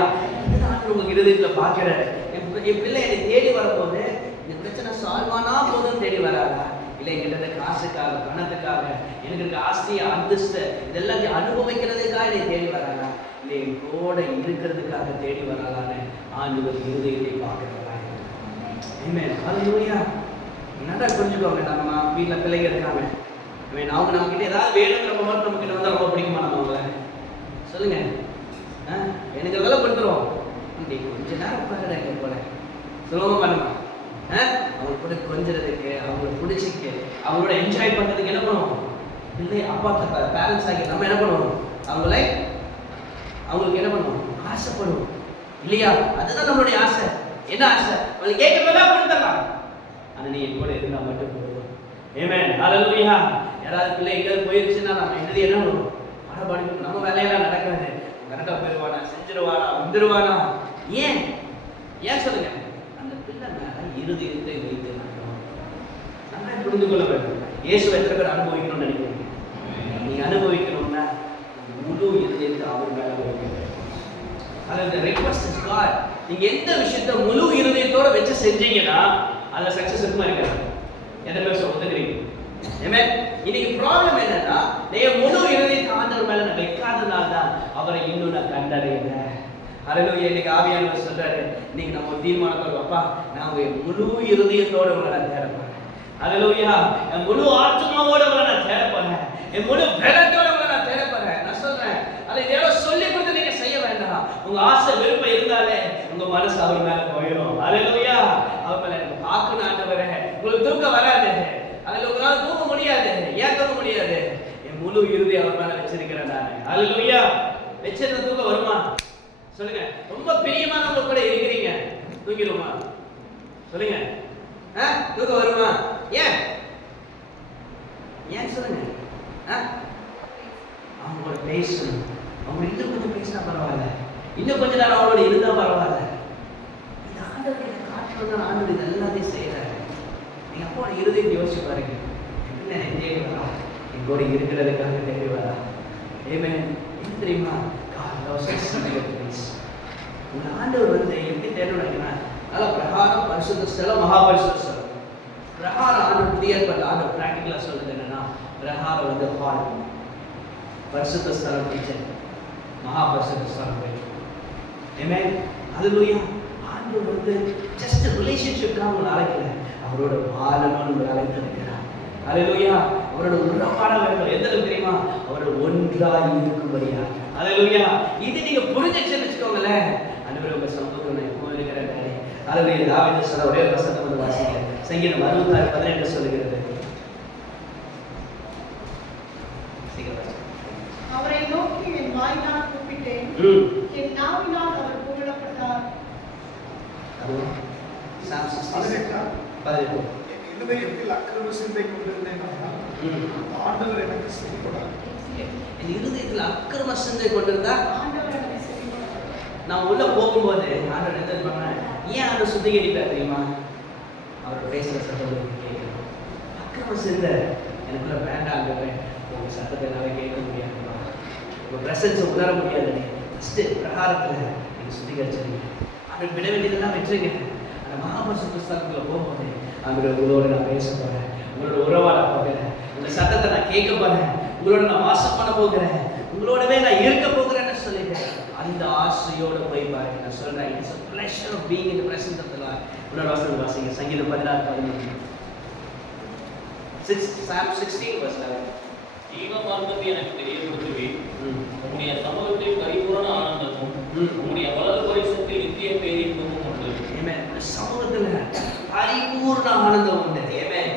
நான் உங்க இருதயத்துல பார்க்கிறேன், என் பிள்ளை என்னை தேடி வரும்போது இந்த பிரச்சனை சால்வ் ஆனா போதும் தேடி வராதா, இல்லை என்கிட்ட காசுக்காக, பணத்துக்காக, எனக்கு இருக்க ஆஸ்தி, அந்தஸ்து இதெல்லாம் அனுபவிக்கிறதுக்காக என்னை தேடி வராதா, இல்லை என் கூட இருக்கிறதுக்காக தேடி வராதான்னு ஆண்டவர் இருதயத்தை பார்க்கிறாங்க. அல்லேலூயா. நல்லா புரிஞ்சுக்கோங்க. நம்ம வீட்டில் பிள்ளைங்க இருக்காங்க, அவங்க நம்ம கிட்ட ஏதாவது வேணுங்கிற போது நம்ம கிட்ட வந்தால் ரொம்ப பிடிக்குமா நம்ம அவங்கள? சொல்லுங்க. எனக்கு அதெல்லாம் கொடுத்துருவோம். கொஞ்ச நேரம் பாருடா எங்க போல சுலபமா பண்ணுமா? அவங்க கூட கொஞ்சறதுக்கு, அவங்கள பிடிச்சிக்கு, அவங்களோட என்ஜாய் பண்றதுக்கு என்ன பண்ணுவோம்? இல்லை அப்பா பேரண்ட்ஸ் ஆகி நம்ம என்ன பண்ணுவோம்? அவங்களுக்கு என்ன பண்ணுவோம்? ஆசைப்படுவோம் இல்லையா? அதுதான் நம்மளுடைய ஆசை. என்ன ஆசை? அவங்களுக்கு கேட்கறதெல்லாம் கொடுத்துடலாம். ஆனா நீ என் கூட இருந்தா மட்டும் போதும். ஆமென். ஹல்லேலூயா. யாராவது பிள்ளை எங்கேயாவது போயிருச்சுன்னா நம்ம என்னது என்ன பண்ணுவோம்? பாடப்பாடி நம்ம வேலையெல்லாம் நடக்காது. கரெக்டாக போயிடுவானா, செஞ்சிருவானா, வந்துடுவானா? ஏன் சொல்லுங்க. அந்த பிள்ளை மேல இருதயத்தை வைத்து நல்லா புரிந்து கொள்ள வேண்டும். இயேசு எத்தனை பேர் அனுபவிக்கணும்னு நினைக்கிறீங்க? நீங்க அனுபவிக்கணும்னா முழு இருதயத்தை அவர் மேல வைக்க. அது ரெக்வெஸ்ட் இஸ் காட். நீங்க எந்த விஷயத்தை முழு இருதயத்தோட வச்சு செஞ்சீங்கன்னா அதுல சக்சஸ் இருக்குமா இருக்காது? எந்த பேர் ஒத்துக்கிறீங்க? ஆமென். இன்னைக்கு ப்ராப்ளம் என்னன்னா, நீங்க முழு இருதயத்தை ஆண்டவர் மேல வைக்காதனால தான் அவரை இன்னும் நான் கண்டடையல. அல்லேலூயா. இன்னைக்கு ஆவியானவர் சொல்றாரு, இன்னைக்கு நம்ம தீர்மானத்தோட அப்பா நான் முழு இருதயத்தோட உங்களை நான் தேட போறேன். அல்லேலூயா. என் முழு ஆத்மாவோட உங்களை நான் தேட போறேன், என் முழு பலத்தோட உங்களை நான் தேட போறேன். நான் சொல்றேன், அதை ஏதோ சொல்லி கொடுத்து நீங்க செய்ய வேண்டாம். உங்க ஆசை விருப்பம் இருந்தாலே உங்க மனசு அவர் மேல போயிடும். அல்லேலூயா. அவர் மேல எனக்கு பார்க்கணும் ஆண்டவரே. உங்களுக்கு தூக்கம் வராது, அதில் உங்களால் தூங்க முடியாது. ஏன் தூங்க முடியாது? என் முழு இறுதி அவர் மேல வச்சிருக்கிறேன் நான். அல்லேலூயா. வச்சிருந்த தூக்கம் வருமா? சொல்லுங்க. ரொம்ப பிரியமானவங்க கூட இருக்கிறீங்க, தூங்கிடுமா? சொல்லுங்க. தூக்கம் வருமா? ஏன் சொல்லுங்க. அவங்களோட பேசணும். அவங்க இன்னும் கொஞ்சம் பேசினா பரவாயில்ல, இன்னும் கொஞ்ச நேரம் அவங்களோட இருந்தா பரவாயில்ல. இந்த ஆண்டவரை காட்டுறதுதான் ஆண்டவர் இது எல்லாத்தையும் செய்யறாரு. நீங்க அப்போ இருதயத்தை யோசிச்சு பாருங்க. என்ன தேடி வரா? என் கூட இருக்கிறதுக்காக தேடி வரா. ஆமென். என்ன தெரியுமா? உங்க ஆண்டவர் வந்து எப்படி தேடுறாங்கன்னா, நல்ல பிரகாரம், பரிசுத்த ஸ்தலம், மகா பரிசுத்த ஸ்தலம். பிரகாரம் ஆண்டு புதிய ஏற்பாடு ஆண்டு பிராக்டிகலா சொல்றது என்னன்னா, பிரகாரம் வந்து ஹால், பரிசுத்த ஸ்தலம் டீச்சர், மகா பரிசுத்த ஸ்தலம் போய். ஆமென். அல்லேலூயா. ஆண்டவர் வந்து ஜஸ்ட் ரிலேஷன்ஷிப்காக உங்களை அழைக்கல, அவரோட வாழணும்னு உங்களை அழைத்திருக்கிறார். அல்லேலூயா. அவரோட உறவாட வேண்டும். எந்த தெரியுமா? அவரோட ஒன்றாய் இருக்கும்படியாக. அல்லேலூயா. இது நீங்க புரிஞ்சிச்சுன்னு வச்சுக்கோங்களேன், ஆண்டவர் உங்க சமூகம் எப்போ இருக்கிறேன். அல்லேலூயா. தாவீது சொன்ன ஒரே வசனத்தை வந்து வாசிங்க. சங்கீதம் 66:18 சொல்லுகிறது. அவரை நோக்கி என் வாயினால் கூப்பிட்டேன், என் நாவினால் அவர் புகழப்பட்டார். இருதயத்தில் அக்கிரம சிந்தை கொண்டிருந்தேன், ஆண்டவர் எனக்கு செவிகொடார். என் இருதயத்தில் அக்கிரம சிந்தை கொண்டிருந்தா ஆண்டவர் எனக்கு செவிகொடார். நான் உள்ள போகும்போது ஆண்டவர் என்ன பண்ணேன்? ஏன் ஆண்டவர் சுத்திகரிப்பார் தெரியுமா? அவர் பேசுகிற சத்தம் கேட்கணும். அக்கிரம சிந்தை எனக்குள்ள வேண்டாம். உங்க சத்தத்தை என்னால் கேட்க முடியாது, உங்க பிரசன்ஸை உணர முடியாது. ஃபஸ்ட்டு பிரகாரத்தில் நீங்கள் சுத்திகரிச்சிருங்க. ஆண்டவர் விட வேண்டியதெல்லாம் வெற்றுங்க. அந்த மகாபரிசுத்த ஸ்தலத்துல போகும்போது உங்களோட நான் பேச போறேன், உங்களோட உறவாட போகிறேன், உங்க சத்தத்தை நான் கேட்க போறேன், உங்களோட நான் வாசம் பண்ண போகிறேன், உங்களோடவே நான் இருக்க போகிறேன்னு சொல்லிட்டேன். அந்த ஆசையோட போய் பாருங்க. நான் சொல்றேன், it's a pleasure of being in the presence of the Lord. உன்னோட வசனம் வாசிங்க. சங்கீதம் 16:11. Psalm 16:11. ஜீவ மார்க்கத்தை எனக்கு தெரியப்படுத்துவேன். உம்முடைய சமூகத்தில் பரிபூரண ஆனந்தமும் உம்முடைய வலது பரிசுத்தில் நித்திய பேரின்பமும் உண்டு. ஆமென். சமூகத்துல பரிபூரண ஆனந்தம் உண்டு. ஆமென்.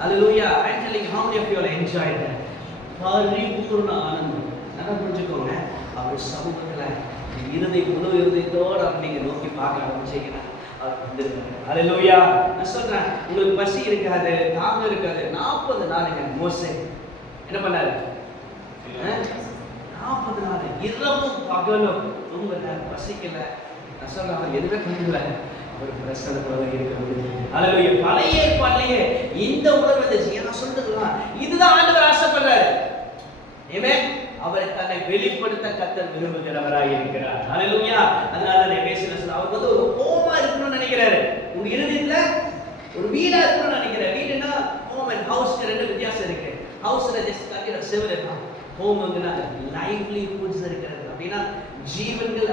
ஹalleluya. I'm telling you, how many of you have enjoyed that? பரிபூரண ஆனந்தம். நல்லா புரிஞ்சுக்கோங்க. அவர் சமூகத்துல முழு இருதயத்தோட நீங்க நோக்கி பார்க்க ஆரம்பிச்சீங்கன்னா ஹalleluya. நான் சொல்றேன், உங்களுக்கு பசி இருக்காது, தாகம் இருக்காது. 40 நாளுங்க மோசே என்ன பண்ணாரு? 40 நாள் இரவும் பகலும் தூங்கல, பசிக்கல. நான் சொல்றேன், அவர் எதுவுமே பண்ணல. அவர் பிரசன்னத்தோட இருக்க முடியும். ஹalleluya. பழைய ஏற்பாட்டிலேயே இந்த உணர்வு இருந்துச்சு. நான் சொல்றதுலாம் இதுதான் ஆண்டவர் ஆசைப்படுறாரு. ஆமென். அவரை தன்னை வெளிப்படுத்த கர்த்தர் விரும்புகிறவராய் இருக்கிறார். ஹalleluya. அதனால நான் பேசுறேன், அவர் வந்து ஒரு ஹோமா இருக்கணும்னு நினைக்கிறாரு. உங்க இருதயத்துல ஒரு வீடா இருக்கணும்னு நினைக்கிறாரு. வீடுனா ஹோம் அண்ட் ஹவுஸ்க்கு ரெண்டு வித்தியாசம் இருக்கு. ஹவுஸ்ல ஜஸ்ட் கட்டிட செவர் இருக்கும். ஹோம்ங்கனா லைவ்லிஹுட்ஸ் இருக்கிறது. அப்படின்னா ஜீவன்கள்,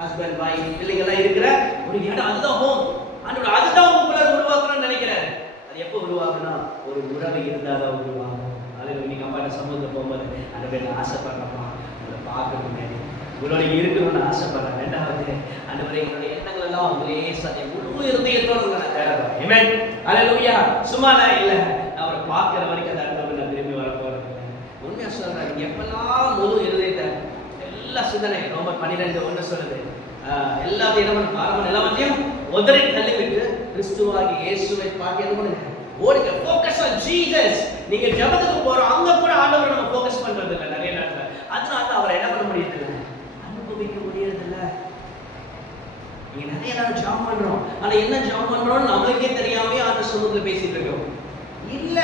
ஹஸ்பண்ட் வைஃப் பிள்ளைகளா இருக்கிற ஒரு இடம், அதுதான் ஹோம். ஆண்டவர் அதுதான் உங்களை உருவாக்கணும்னு நினைக்கிறாரு. அது எப்போ உருவாக்குனா ஒரு உறவு இருந்தாதான் உருவாகும். அதில் இன்னைக்கு அம்மாட்ட சமூகத்தில் போகும்போது அந்த பேர் ஆசைப்படுறப்பா உங்களை பார்க்கணுமே, உங்களோட இருக்கணும்னு ஆசைப்படுறேன். ரெண்டாவது அந்த மாதிரி எங்களுடைய எண்ணங்கள் எல்லாம் உங்களே சதை முழு இருதயத்தோட உங்களை நான் தேடுறேன். ஆமென். ஹalleluya. சும்மா நான் இல்லை, நான் அவரை பார்க்குற வரைக்கும் அந்த இடத்துல நான் திரும்பி வர போறேன். உண்மையா சொல்றேன், நீங்க எப்பெல்லாம் முழு இருதயத்தை எல்லா சிந்தனை ரோமர் 12:1 சொல்லுது, எல்லாத்தையும் என்ன பண்ண பாரம்பரியம் எல்லாத்தையும் உதறி தள்ளிவிட்டு கிறிஸ்துவாகி இயேசுவை பார்க்க என்ன பண்ணுங்க, ஓடுங்க. Focus on Jesus. நீங்க ஜெபத்துக்கு போறோம், அங்க கூட ஆண்டவரை நம்ம ஃபோக்கஸ் பண்றது இல்லை நிறைய நேரத்துல. அதனால அவரை என்ன பண்ண முடியுது இல்லை, அனுபவிக்க முடியறது இல்லை. நீங்க நிறைய நேரம் ஜாம் பண்றோம், ஆனா என்ன ஜாம் பண்றோம்னு நம்மளுக்கே தெரியாம ஆண்டு சமூகத்துல பேசிட்டு இருக்கோம். இல்ல,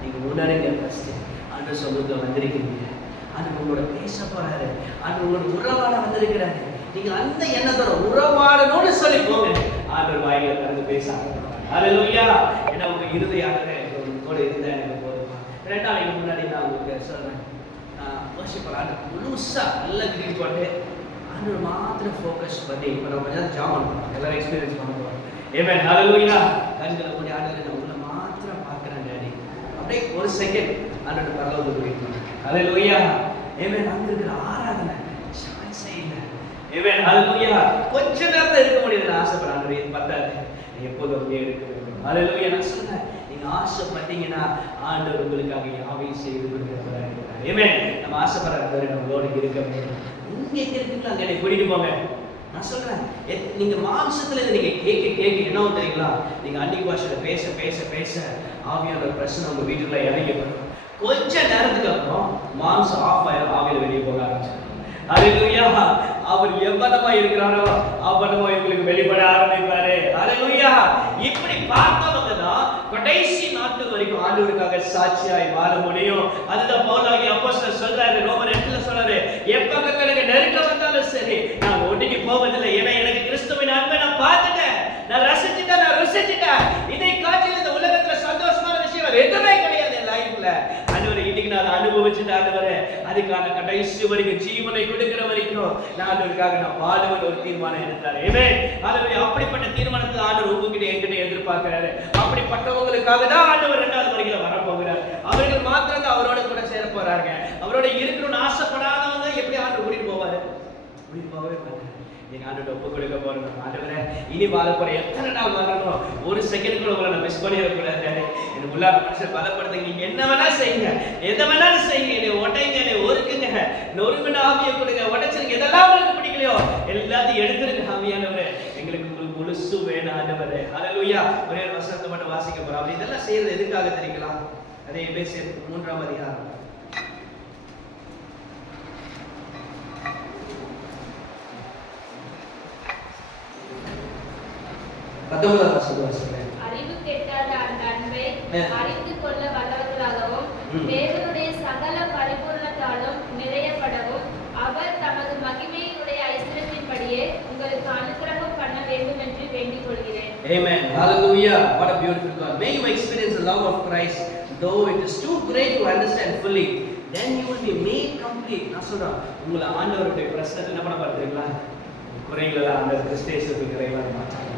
நீங்க உணருங்க. ஃபர்ஸ்ட் ஆண்டு சமூகத்துல வந்திருக்கீங்க, ஆண்டு உங்களோட பேச போறாரு, ஆண்டு உங்களோட உறவாட வந்திருக்கிறாரு. நீங்க அந்த எண்ணத்தோட உறவாடணும்னு சொல்லி போங்க. ஆண்டவர் வாயில திறந்து பேச ஹalleluya. ஏன்னா உங்க இருதயாகவே கூட இருந்தா எனக்கு போதுமா. 2 நாளைக்கு முன்னாடி நான் உங்களுக்கு சொல்றேன், வர்ஷிப் ஆண்டு முழுசா நல்ல கிரீன் போட்டு ஆண்டவர் மாத்திரம் ஃபோக்கஸ் பண்ணி இப்போ நம்ம கொஞ்சம் ஜாம் பண்ணுவோம், எல்லாரும் எக்ஸ்பீரியன்ஸ் பண்ண போகிறோம். ஆமென். ஹalleluya. கண்களை மூடி ஆண்டவரை நான் உங்களை மாத்திரம் பார்க்குறேன் டாடி. அப்படியே ஒரு செகண்ட் ஆண்டவர் பரலோகத்துக்கு போயிட்டு ஹalleluya. ஆமென். அங்கே இருக்கிற ஆராதனை சான்ஸே இல்லை. ஆமென். ஹalleluya. கொஞ்ச நேரம் இருக்க முடியுது ஆசைப்படுறாங்க, இது பத்தாது. எப்போதும் அப்படியே இருக்க வேண்டும். ஹalleluya. நான் சொல்றேன், நீங்க ஆசைப்பட்டீங்கன்னா ஆண்டவர் உங்களுக்காக யாவையும் செய்து கொடுக்கிறவராக இருக்கிறார். ஆமென். நம்ம ஆசைப்படுற நம்மளோட இருக்க வேண்டும். இங்க இருக்கீங்களா, அங்கே கூட்டிட்டு போங்க. நான் சொல்றேன், நீங்க மாம்சத்துல நீங்க கேட்க என்ன தெரியுங்களா, நீங்க அந்நிய பாஷையில பேச பேச பேச ஆவியான பிரச்சனை உங்க வீட்டுக்குள்ள இறங்கி வரும். கொஞ்ச நேரத்துக்கு அப்புறம் மாம்சம் ஆஃப் ஆயிரும், ஆவியில வெளியே போக ஆரம்பிச்சிடும். ஹalleluya. அவர் எவ்வளவா இருக்கிறாரோ அவ்வளவா உங்களுக்கு வெளிப்பட ஆரம்பிப்பாரு. ஹalleluya. இப்படி பார்த்தவங்க தான் கடைசி நாட்கள் வரைக்கும் ஆண்டவருக்காக சாட்சியாய் வாழ முடியும். அதுதான் பவுலாகிய அப்போஸ்தலர் சொல்றாரு, ரோமர் 8ல சொல்றாரு, எப்ப எனக்கு நெருக்கம் வந்தாலும் சரி நான் ஒடுங்கி போவதில்லை. ஏன்னா எனக்கு கிறிஸ்துவின் அன்பை நான் பார்த்துட்டேன், நான் ரசிச்சுட்டேன், நான் ருசிச்சுட்டேன். இதை காட்டில் இந்த உலகத்துல சந்தோஷமான விஷயம் எதுவுமே கிடையாது என் லைஃப்ல. ஆண்டவரே, இன்னைக்கு நான் அனுபவிச்சுட்டு ஆண்டவரே, அதுக்கான கடைசி வரைக்கும் ஜீவனை கொடுக்கிற வரைக்கும் நான் ஆண்டவருக்காக நான் வாழுவேன் ஒரு தீர்மானம் எடுத்தாரு. ஆமென். ஹalleluya. அப்படிப்பட்ட தீர்மானத்தை ஆண்டவர் உங்ககிட்ட என்கிட்ட எதிர்பார்க்கிறாரு. அப்படிப்பட்டவங்களுக்காக தான் ஆண்டவர் 2வது வருகையில வரப்போகிறார். அவர்கள் மாத்திரம் தான் அவரோட கூட சேர போறாங்க. அவரோட இருக்கணும்னு ஆசைப்படாதவங்க எப்படி ஆண்டவர் கூட்டிட்டு போவாரு? கூட்டிட்டு போகவே மாட்டாரு. நீங்க ஆண்டவரை ஒப்பு கொடுக்க போறோம். ஆண்டவரே, இனி வாழ போற எத்தனை நாள் வரணும், ஒரு செகண்ட் கூட உங்களை நான் மிஸ் பண்ணிடக்கூடாது. எனக்கு உள்ளார மனுஷன் பலப்படுத்துங்க. நீங்க என்ன வேணா செய்யுங்க, எதை வேணாலும் செய்யுங்க. என்னை உடைங்க, என்னை ஒருக்குங்க, நொறுங்கின ஆவியை கொடுங்க, உடைச்சிருங்க. எதெல்லாம் உங்களுக்கு பிடிக்கலையோ எல்லாத்தையும் எடுத்துருங்க. ஆவியானவரே, எங்களுக்கு உங்களுக்கு முழுசு வேணும் ஆண்டவரே. ஹalleluya. ஒரே ஒரு வசனத்தை மட்டும் வாசிக்க போறோம். அப்படி இதெல்லாம் செய்யறது எதுக்காக தெரியுங்களா? அதே எபேசியர் 3ஆம் அதிகாரம் 19ஆம் வசனம். அறிவு கெட்டாத அந்த அன்பை அறிந்து கொள்ள வல்லவர்களாகவும் தேவனுடைய சகல பரிபூரணத்தாலும் நிறையப்படவும் அவர் தமது மகிமையினுடைய ஐஸ்வரியத்தின்படியே உங்களுக்கு அனுக்கிரகம் பண்ண வேண்டும் என்று வேண்டிக் கொள்கிறேன். Amen. Hallelujah. What a beautiful God. May you experience the love of Christ, though it is too great to understand fully. Then you will be made complete. நான் சொல்றேன், உங்களை ஆண்டவருடைய பிரசன்னத்தை என்ன பண்ண பார்த்தீங்களா? குறைகளெல்லாம் ஆண்டவர் கிறிஸ்தேசத்துக்கு குறைகளாக மாற்றாங்க.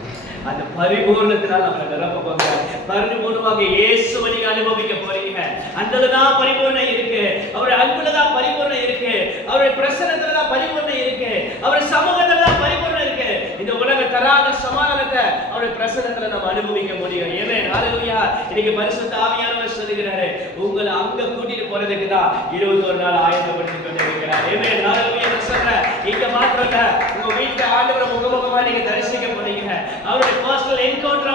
அந்த பரிபூர்ணத்தினால் நம்மளை நிரப்ப போகிறார். பரிபூர்ணமாக இயேசுவை நீங்க அனுபவிக்க போறீங்க. அந்தலதான் பரிபூர்ணம் இருக்கு. அவருடைய அன்புல தான் பரிபூர்ணம் இருக்கு. அவருடைய பிரசன்னத்துல தான் பரிபூர்ணம் இருக்கு. அவருடைய சமூகத்துல தான் பரிபூர்ணம் இருக்கு. இந்த உலக தராத சமாதானத்தை அவருடைய பிரசன்னத்துல நம்ம அனுபவிக்க முடியும். ஆமென். ஹalleluya. இன்னைக்கு பரிசுத்த ஆவியானவர் சொல்லுகிறாரு, உங்களை அங்க கூட்டிட்டு போறதுக்கு தான் 21 நாள் ஆயத்தப்படுத்தி கொண்டிருக்கிறார். ஆமென். ஹalleluya. சொல்றேன், இங்க மாத்திரம் உங்க வீட்டுல ஆண்டவரை முகமுகமா நீங்க தரிசிக்க போறீங்க. அவருடைய பர்சனல் என்கவுண்டரா